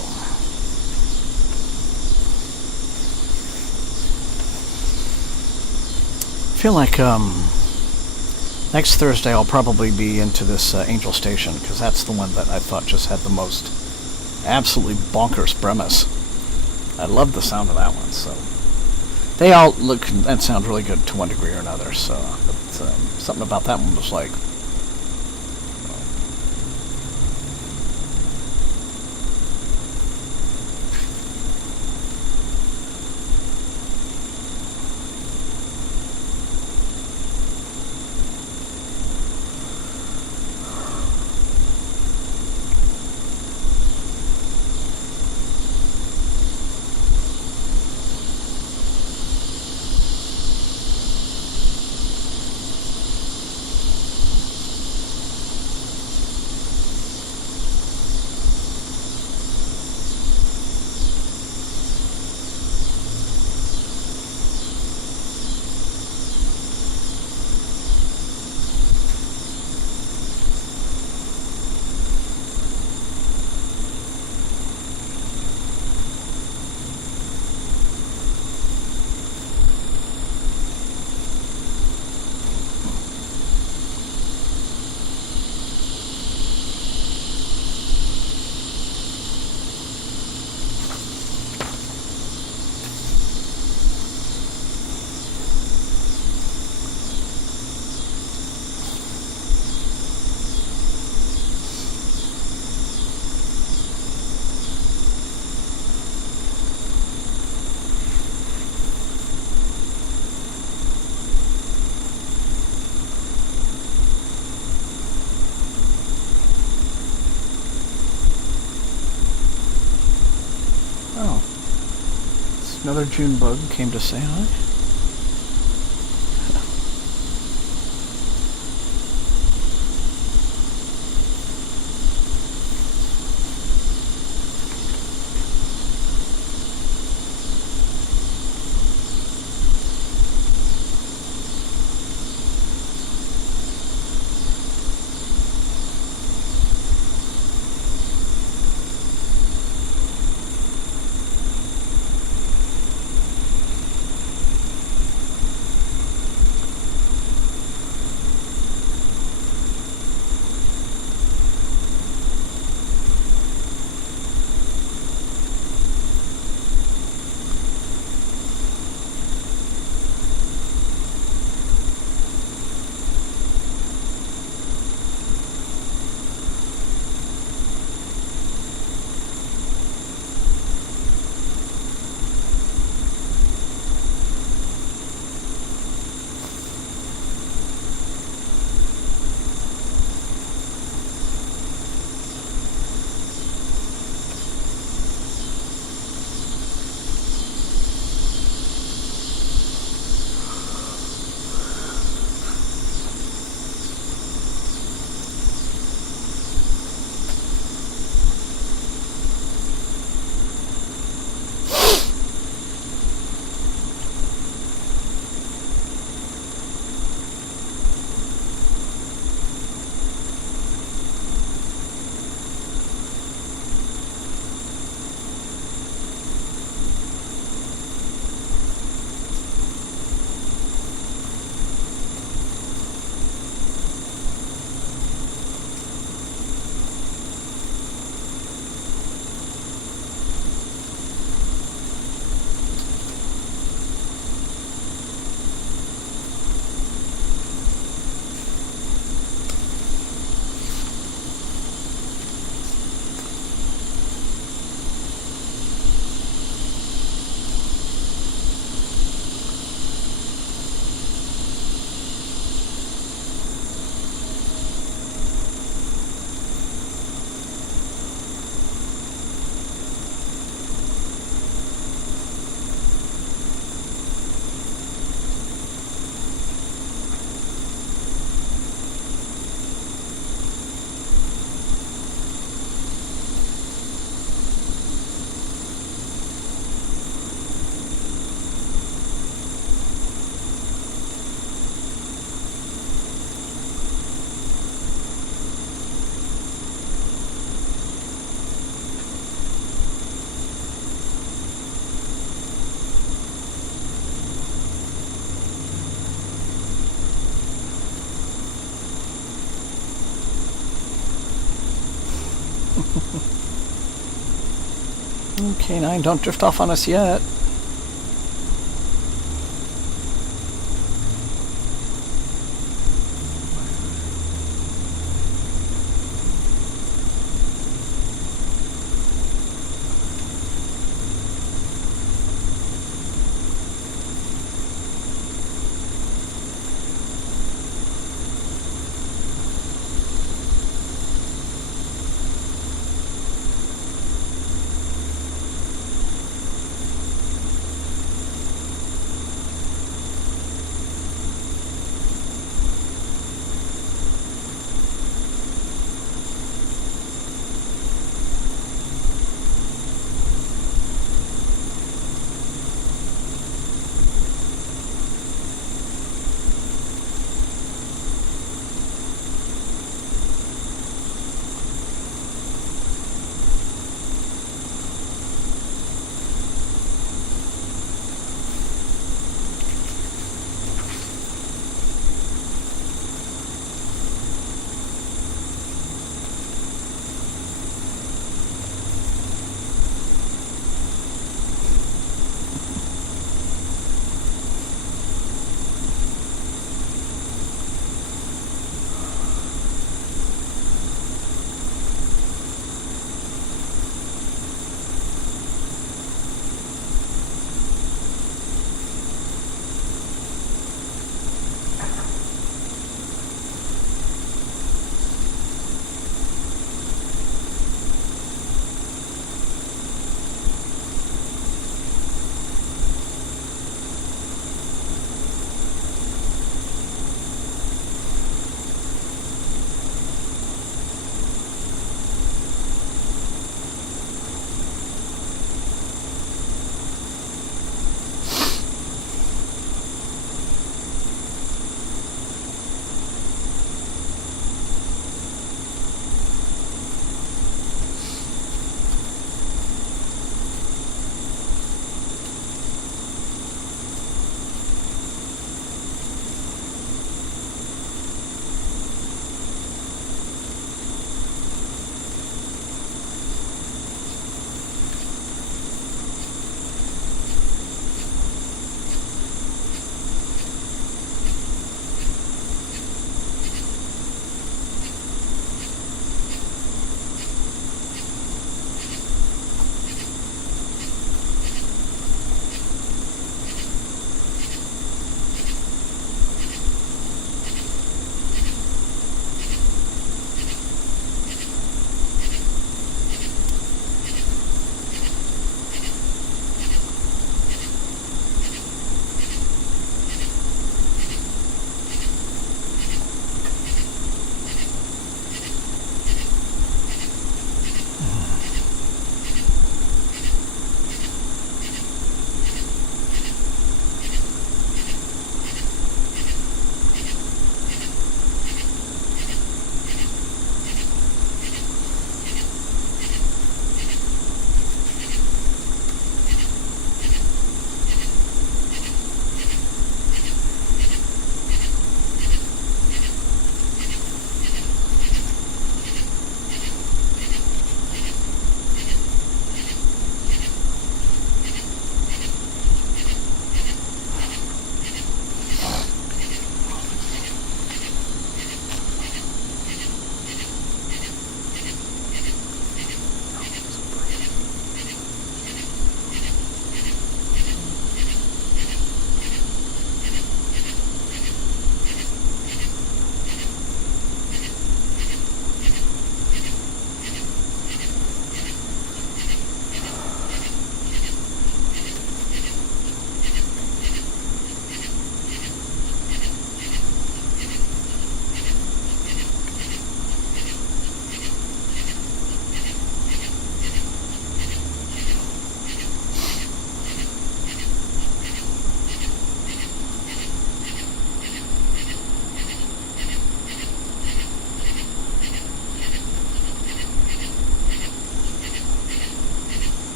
I feel like next Thursday I'll probably be into this Angel Station, because that's the one that I thought just had the most absolutely bonkers premise. I love the sound of that one, so. They all look and sound really good to one degree or another, so. But something about that one was like. Another June bug came to say hi. K9, don't drift off on us yet.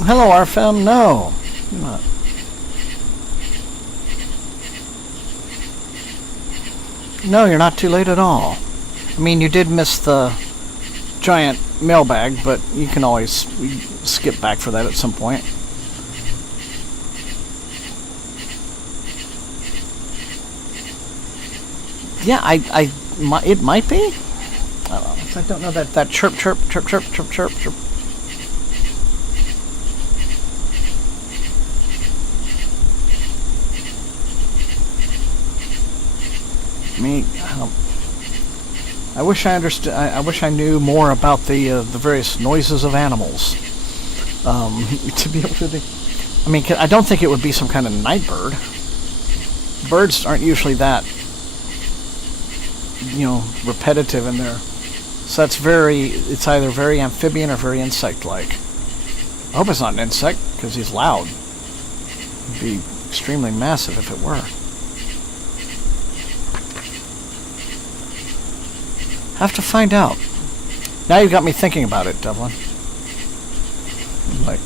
Hello, RFM. No, you're not. No, you're not too late at all. I mean, you did miss the giant mailbag, but you can always skip back for that at some point. Yeah, it might be. I don't know that chirp, chirp, chirp, chirp, chirp, chirp, chirp. I wish I understood. I wish I knew more about the various noises of animals. To be able to. I mean, I don't think it would be some kind of night bird. Birds aren't usually that, repetitive in their. So it's either very amphibian or very insect-like. I hope it's not an insect, because he's loud. It'd be extremely massive if it were. Have to find out. Now you've got me thinking about it, Devlin. Like...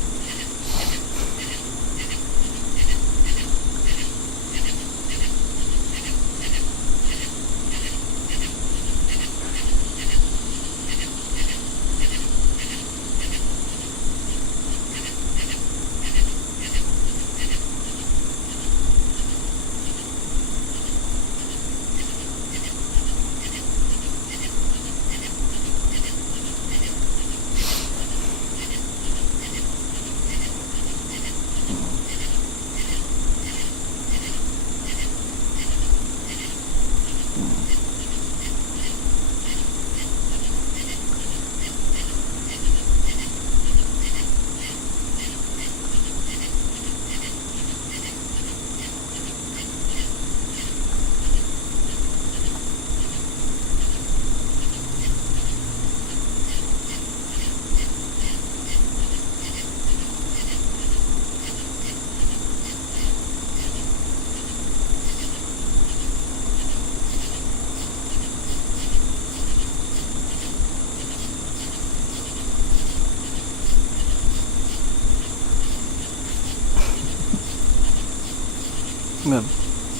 The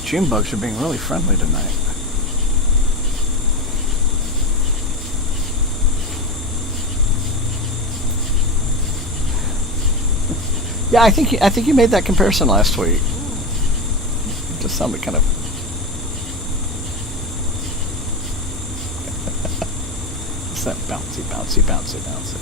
June bugs are being really friendly tonight. Yeah, I think you made that comparison last week. It just sounded kind of. It's that bouncy, bouncy, bouncy, bouncy.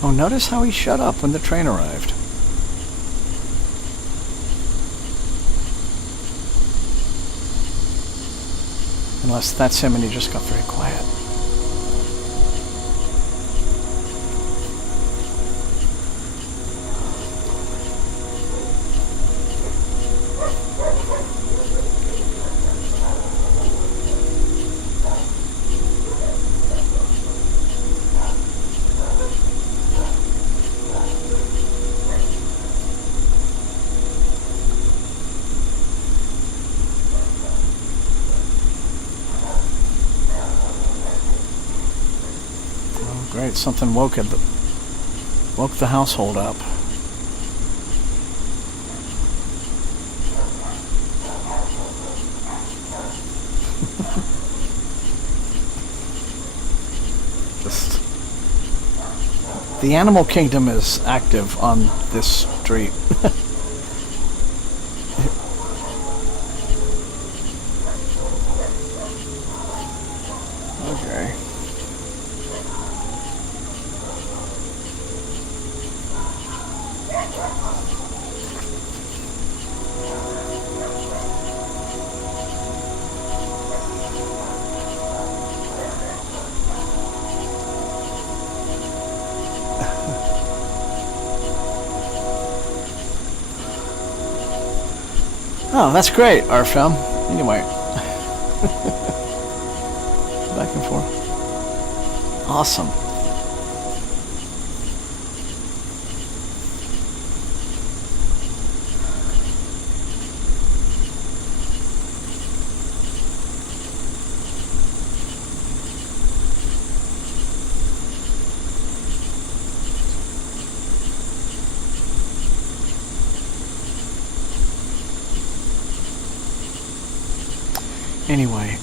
Oh, notice how he shut up when the train arrived. Unless that's him and he just got very quiet. Oh, great. Something woke the household up. Just the animal kingdom is active on this street. Okay. Oh, that's great, Arfem. Anyway. Back and forth. Awesome. Anyway,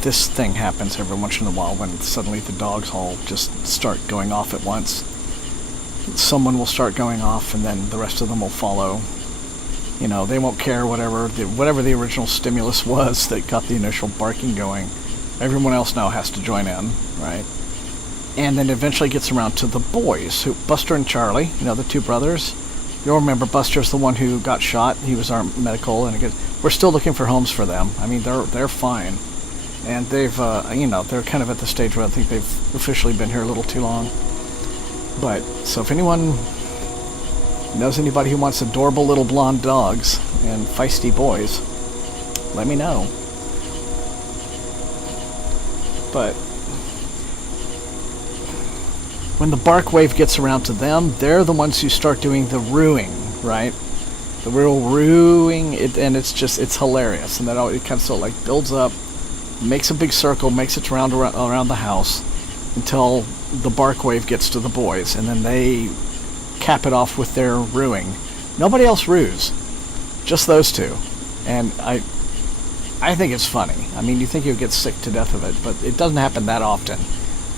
this thing happens every once in a while when suddenly the dogs all just start going off at once. Someone will start going off and then the rest of them will follow. You know, they won't care whatever the original stimulus was that got the initial barking going. Everyone else now has to join in, right? And then eventually gets around to the boys, Buster and Charlie, you know, the two brothers. You'll remember Buster's the one who got shot. He was our medical, and we're still looking for homes for them. I mean, they're fine, and they've you know, they're kind of at the stage where I think they've officially been here a little too long. But so if anyone knows anybody who wants adorable little blonde dogs and feisty boys, let me know. But when the bark wave gets around to them, they're the ones who start doing the ruing, right? The real ruing, and it's hilarious. And then it kind of sort of like builds up, makes a big circle, makes it around the house until the bark wave gets to the boys, and then they cap it off with their ruing. Nobody else rues, just those two. And I think it's funny. I mean, you think you'd get sick to death of it, but it doesn't happen that often.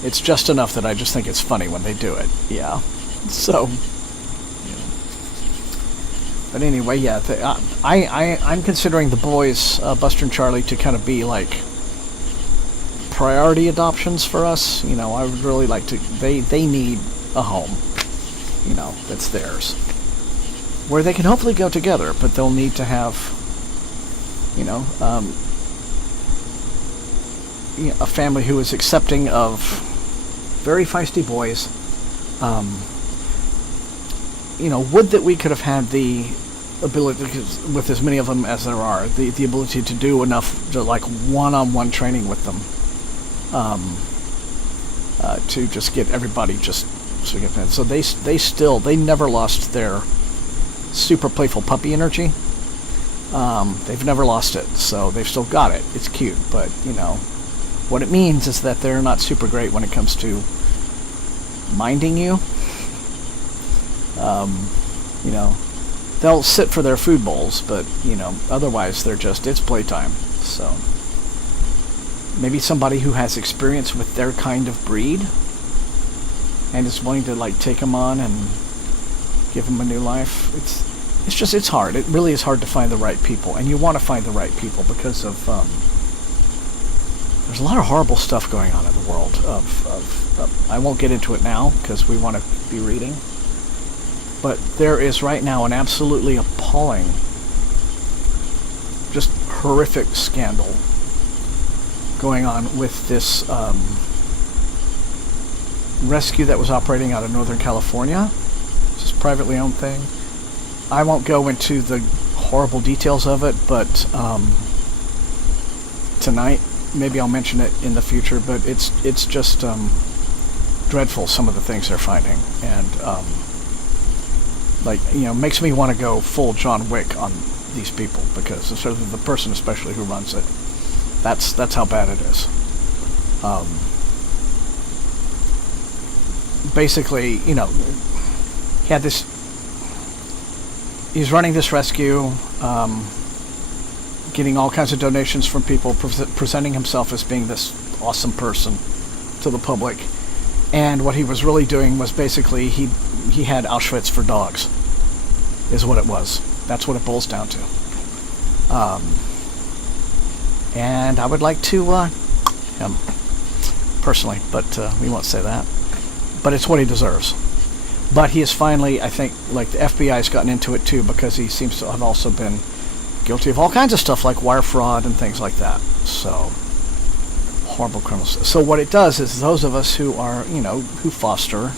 It's just enough that I just think it's funny when they do it. Yeah. So. But anyway, yeah. I'm considering the boys, Buster and Charlie, to kind of be like priority adoptions for us. You know, I would really like to. They need a home. You know, that's theirs, where they can hopefully go together. But they'll need to have, you know, a family who is accepting of very feisty boys. You know, would that we could have had the ability, with as many of them as there are, the ability to do enough to, like, one-on-one training with them, to just get everybody just so get that. So they never lost their super playful puppy energy. They've never lost it, so they've still got it. It's cute, but you know. What it means is that they're not super great when it comes to minding you. You know, they'll sit for their food bowls, but, you know, otherwise it's playtime. So, maybe somebody who has experience with their kind of breed and is willing to, like, take them on and give them a new life. It's hard. It really is hard to find the right people, and you want to find the right people because of, there's a lot of horrible stuff going on in the world I won't get into it now because we want to be reading, but there is right now an absolutely appalling, just horrific scandal going on with this rescue that was operating out of Northern California. It's just a privately owned thing. I won't go into the horrible details of it, but tonight maybe I'll mention it in the future, but it's just dreadful, some of the things they're finding, and like, you know, makes me want to go full John Wick on these people, because sort of the person especially who runs it, that's how bad it is. basically, he had this. He's running this rescue, getting all kinds of donations from people, presenting himself as being this awesome person to the public. And what he was really doing was basically he had Auschwitz for dogs, is what it was. That's what it boils down to. And I would like to him personally, but we won't say that. But it's what he deserves. But he is finally, I think, like the FBI's gotten into it too, because he seems to have also been guilty of all kinds of stuff like wire fraud and things like that. So, horrible criminals. So what it does is those of us who are, who foster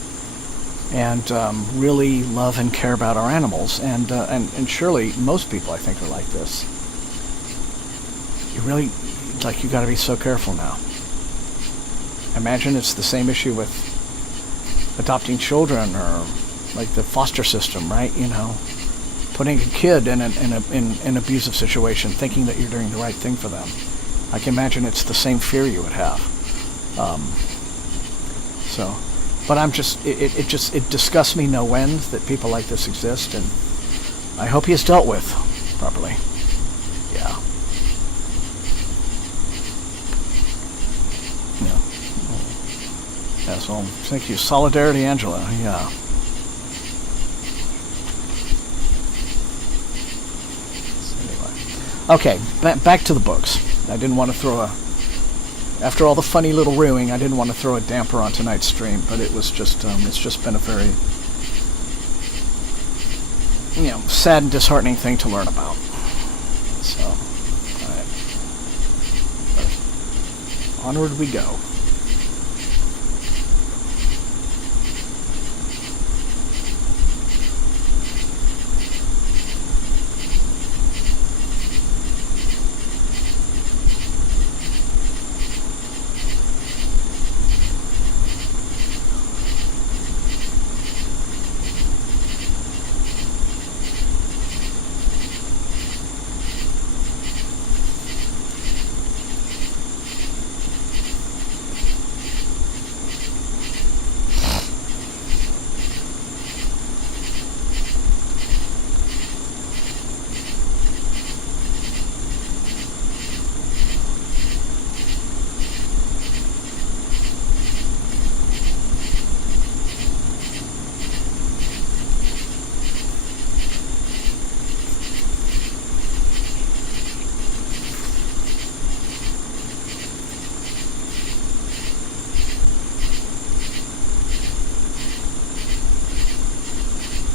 and really love and care about our animals, and surely most people, I think, are like this. You really, you got to be so careful now. Imagine it's the same issue with adopting children, or like the foster system, right? Putting a kid in an abusive situation, thinking that you're doing the right thing for them. I can imagine it's the same fear you would have. But I'm just, it disgusts me no end that people like this exist, and I hope he is dealt with properly. Yeah. Yeah. Yeah, so thank you. Solidarity, Angela. Yeah. Okay, back to the books. I didn't want to throw after all the funny little ruining, I didn't want to throw a damper on tonight's stream, but it was just, it's just been a very, sad and disheartening thing to learn about. So, all right. But onward we go.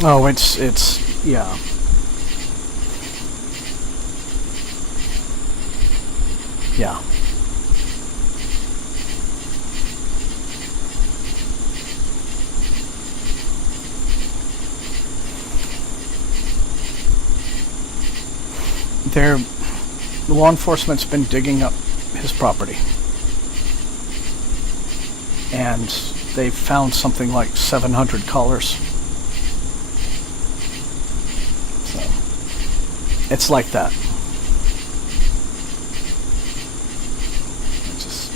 Oh, it's yeah. Yeah. The law enforcement's been digging up his property, and they've found something like 700 collars. It's like that. It's just,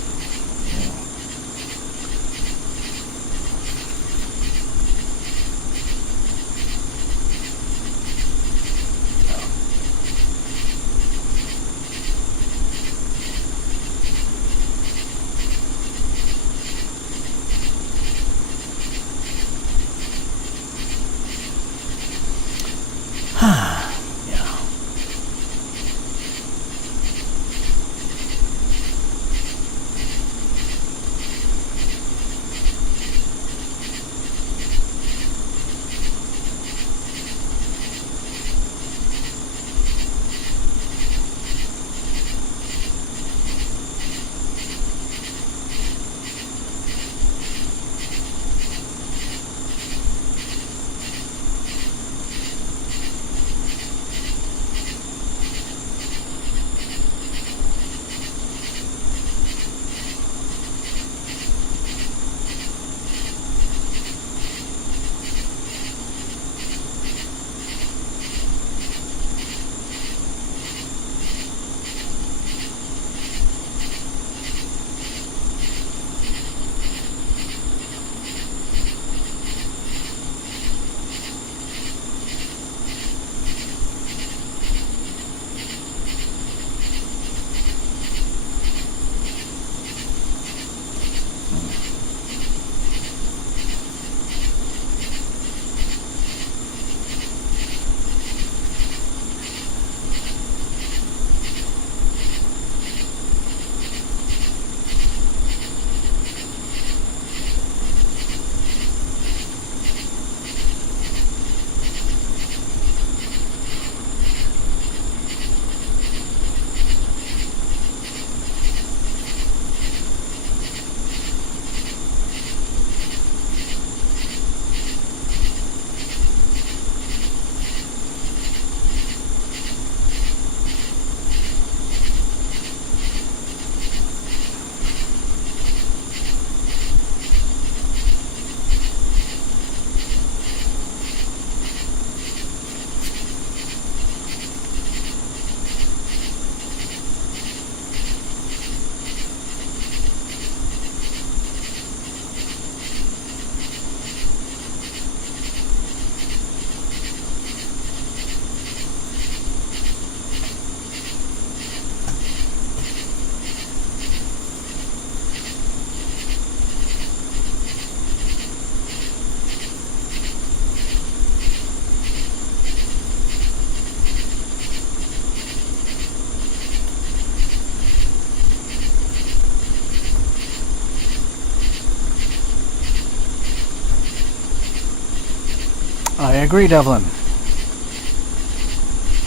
I agree, Devlin.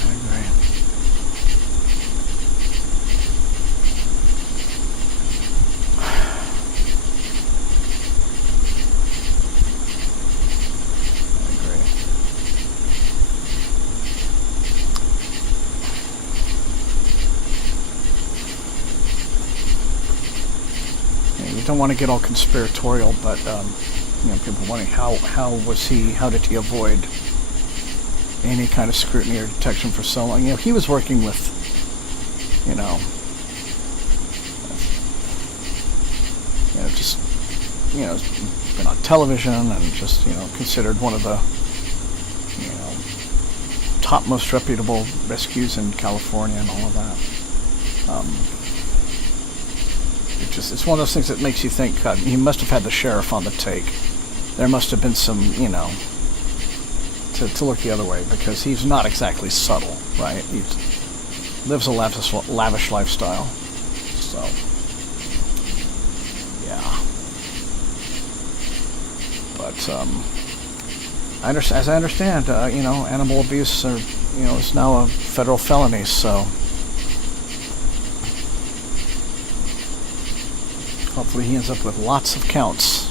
I agree. You don't want to get all conspiratorial, but people wondering how did he avoid any kind of scrutiny or detection for so long? He was working with, been on television and just considered one of the top most reputable rescues in California and all of that. It's one of those things that makes you think, God, he must have had the sheriff on the take. There must have been some, to look the other way, because he's not exactly subtle, right? He lives a lavish lifestyle. So, yeah. But, as I understand, animal abuse is now a federal felony, so hopefully he ends up with lots of counts.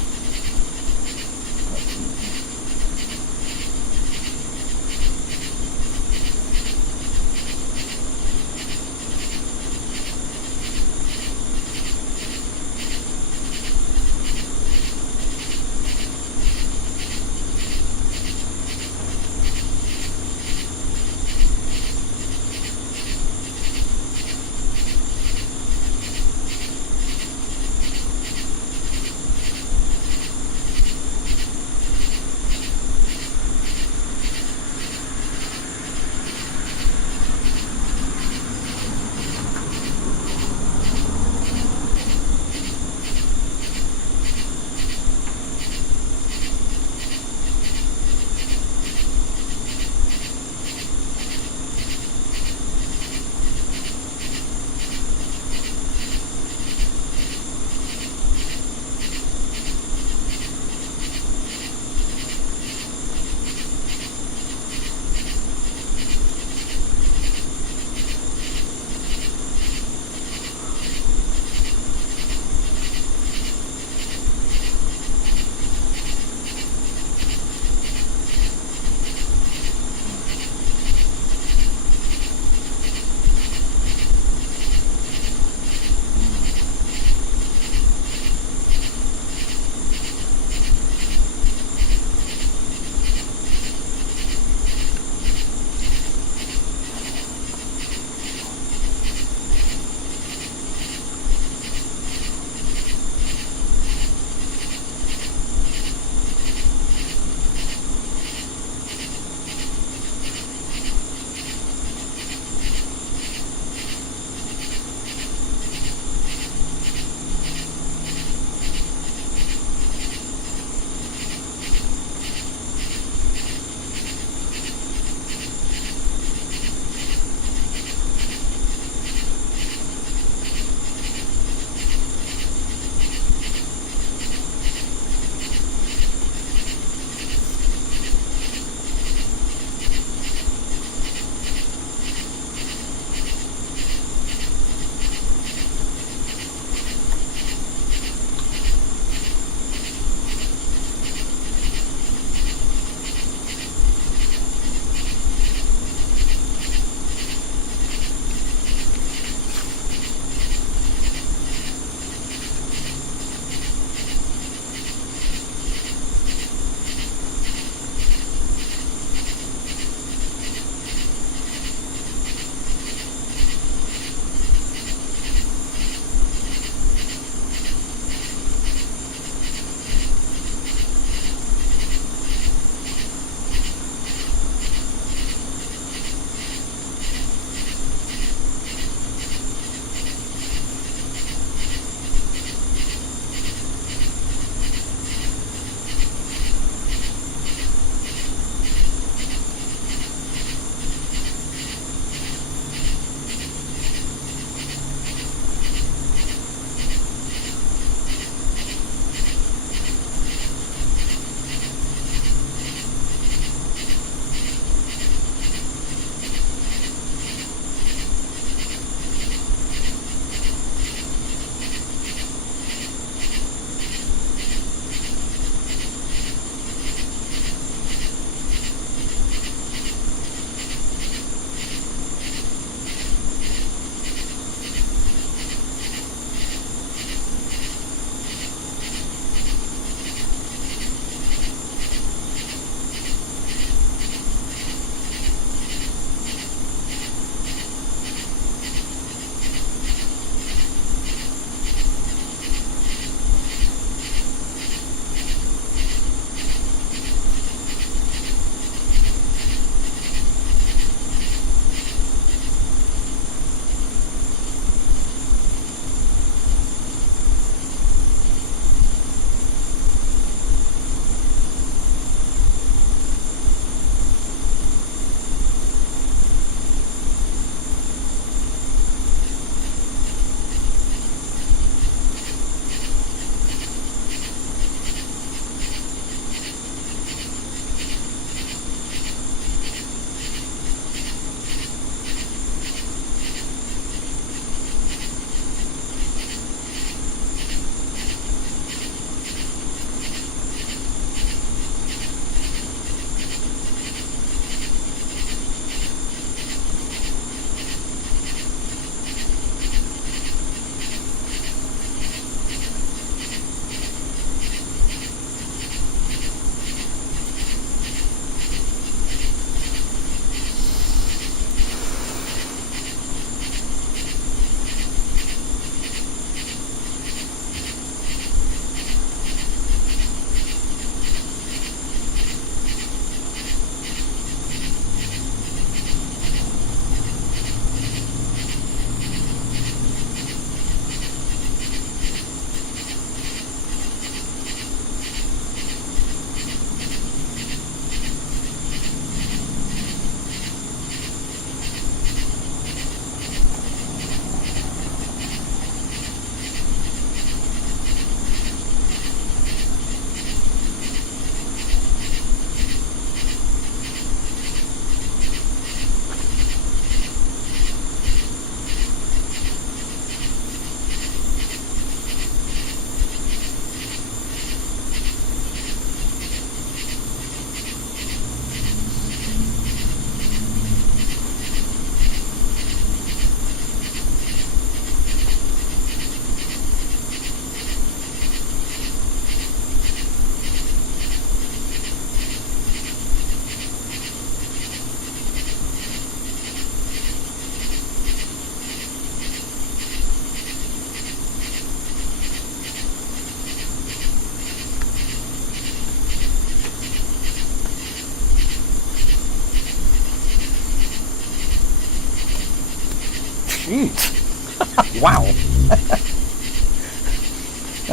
Jeez. Wow.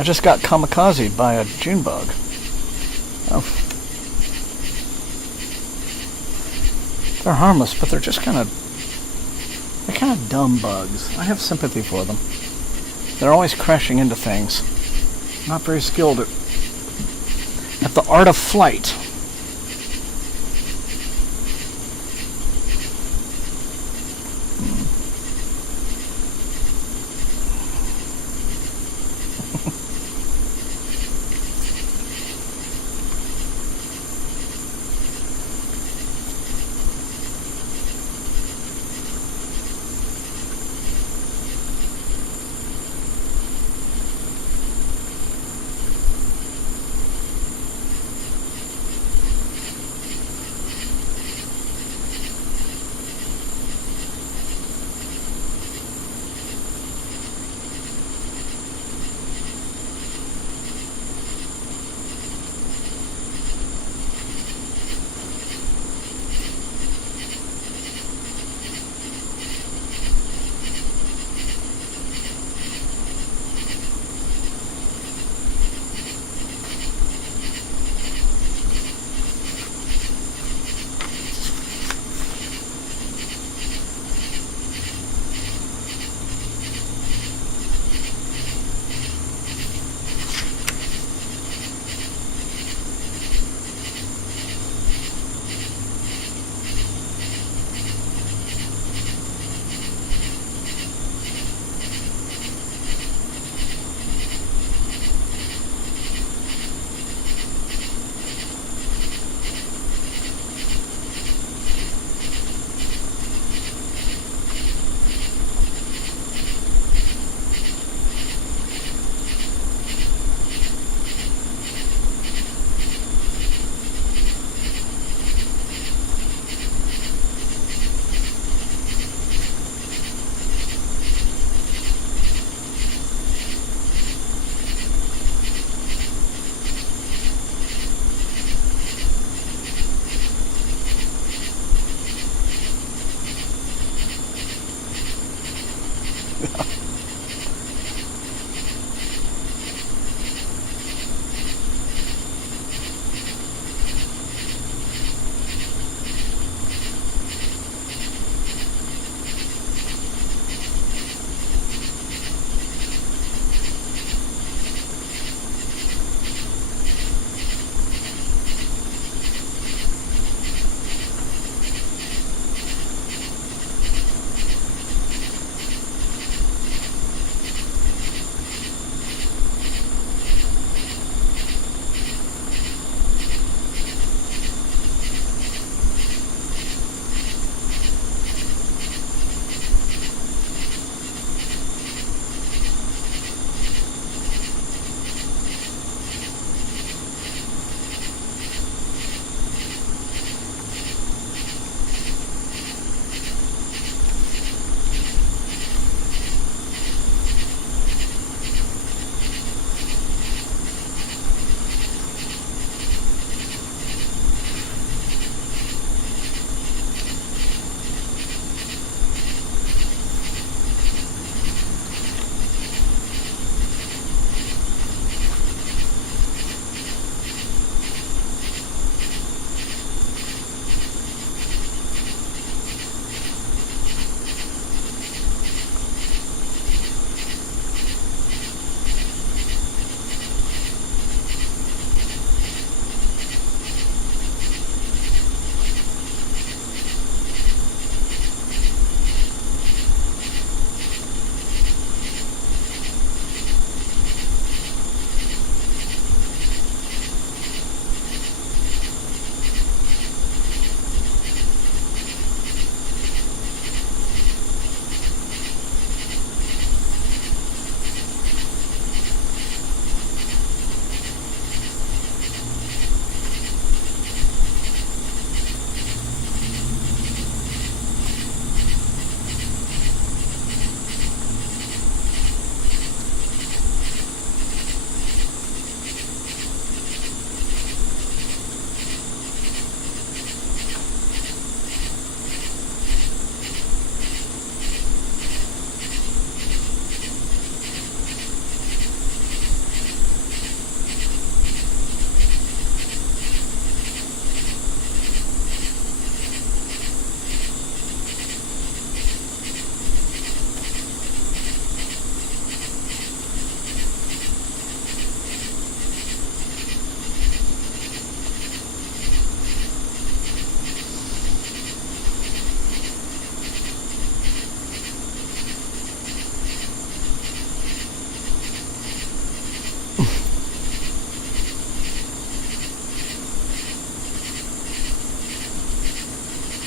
I just got kamikazed by a June bug. Oh. They're harmless, but they're just kind of dumb bugs. I have sympathy for them. They're always crashing into things. Not very skilled at the art of flight.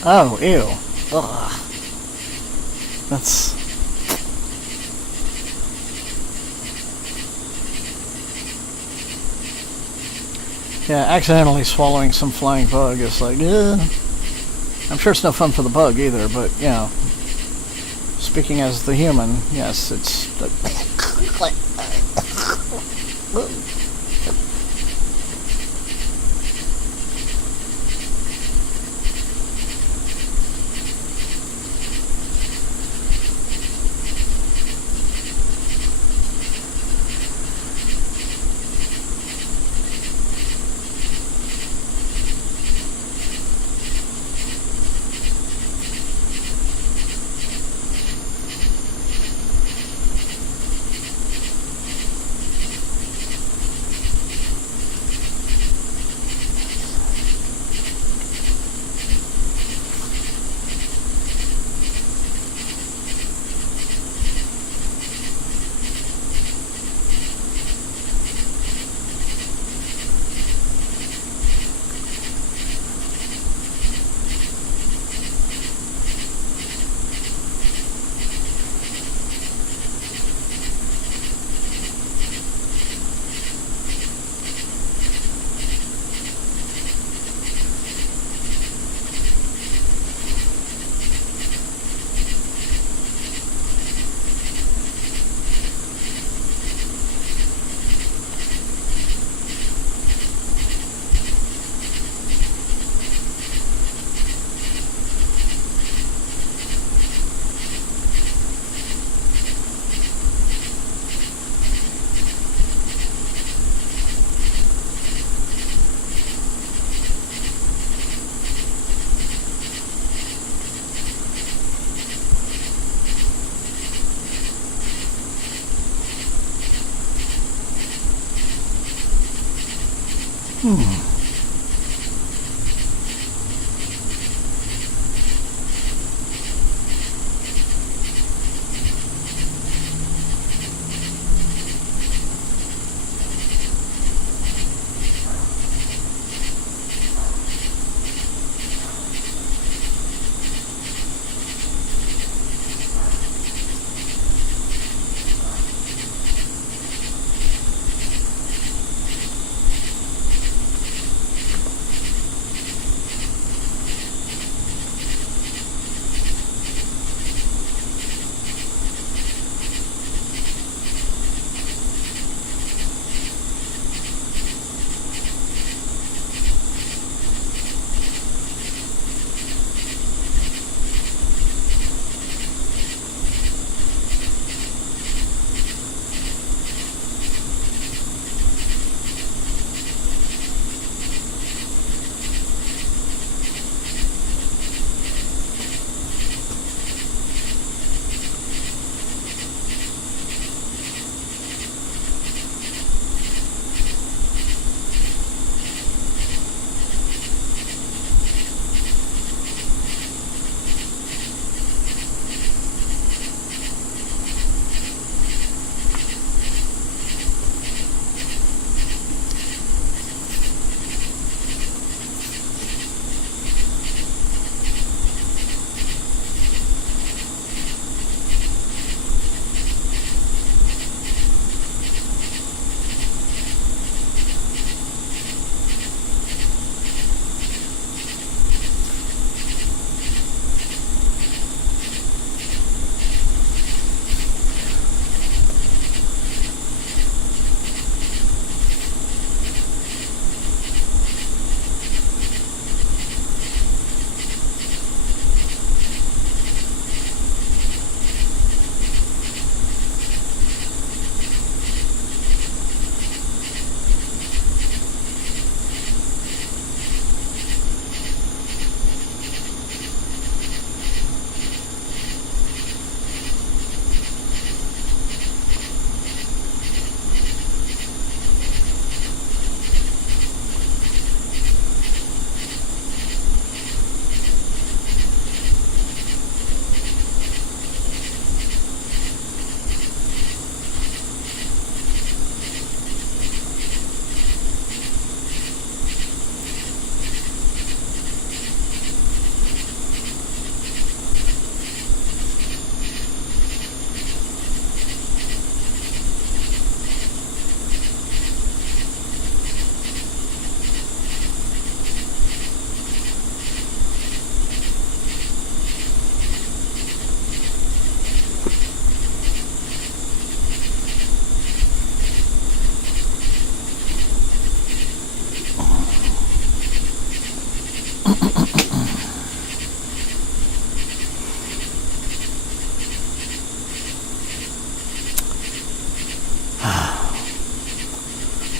Oh, ew. Ugh. That's... Yeah, accidentally swallowing some flying bug is like, ugh. I'm sure it's no fun for the bug either, but, you know, speaking as the human, yes, it's...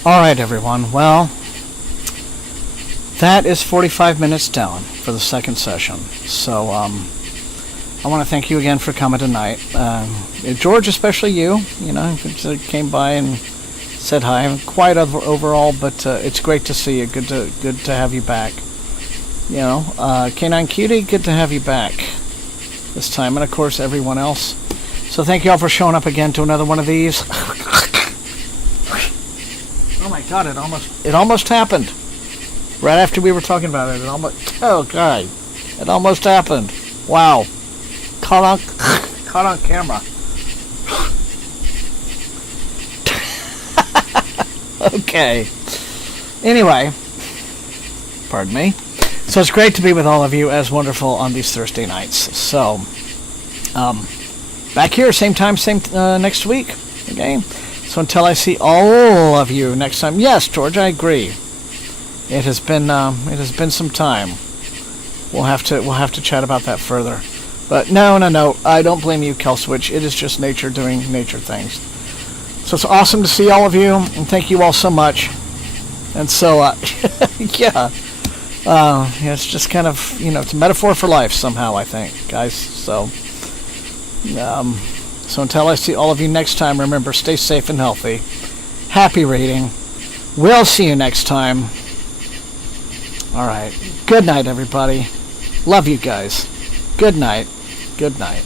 Alright, everyone. Well, that is 45 minutes down for the second session. So, I want to thank you again for coming tonight. George, especially you, who came by and said hi. I'm quiet overall, but it's great to see you. Good to have you back. K9 Cutie, good to have you back this time, and of course everyone else. So thank you all for showing up again to another one of these. Oh my God! It almost happened. Right after we were talking about it, it almost happened. Wow! Caught on camera. Okay. Anyway, pardon me. So it's great to be with all of you, as wonderful on these Thursday nights. So, back here, same time, same next week. Okay. So until I see all of you next time, yes, George, I agree. It has been some time. We'll have to chat about that further. But no, I don't blame you, Kelswitch. It is just nature doing nature things. So it's awesome to see all of you, and thank you all so much. And so, yeah, it's just kind of, it's a metaphor for life somehow, I think, guys. So, so until I see all of you next time, remember, stay safe and healthy. Happy reading. We'll see you next time. All right. Good night, everybody. Love you guys. Good night. Good night.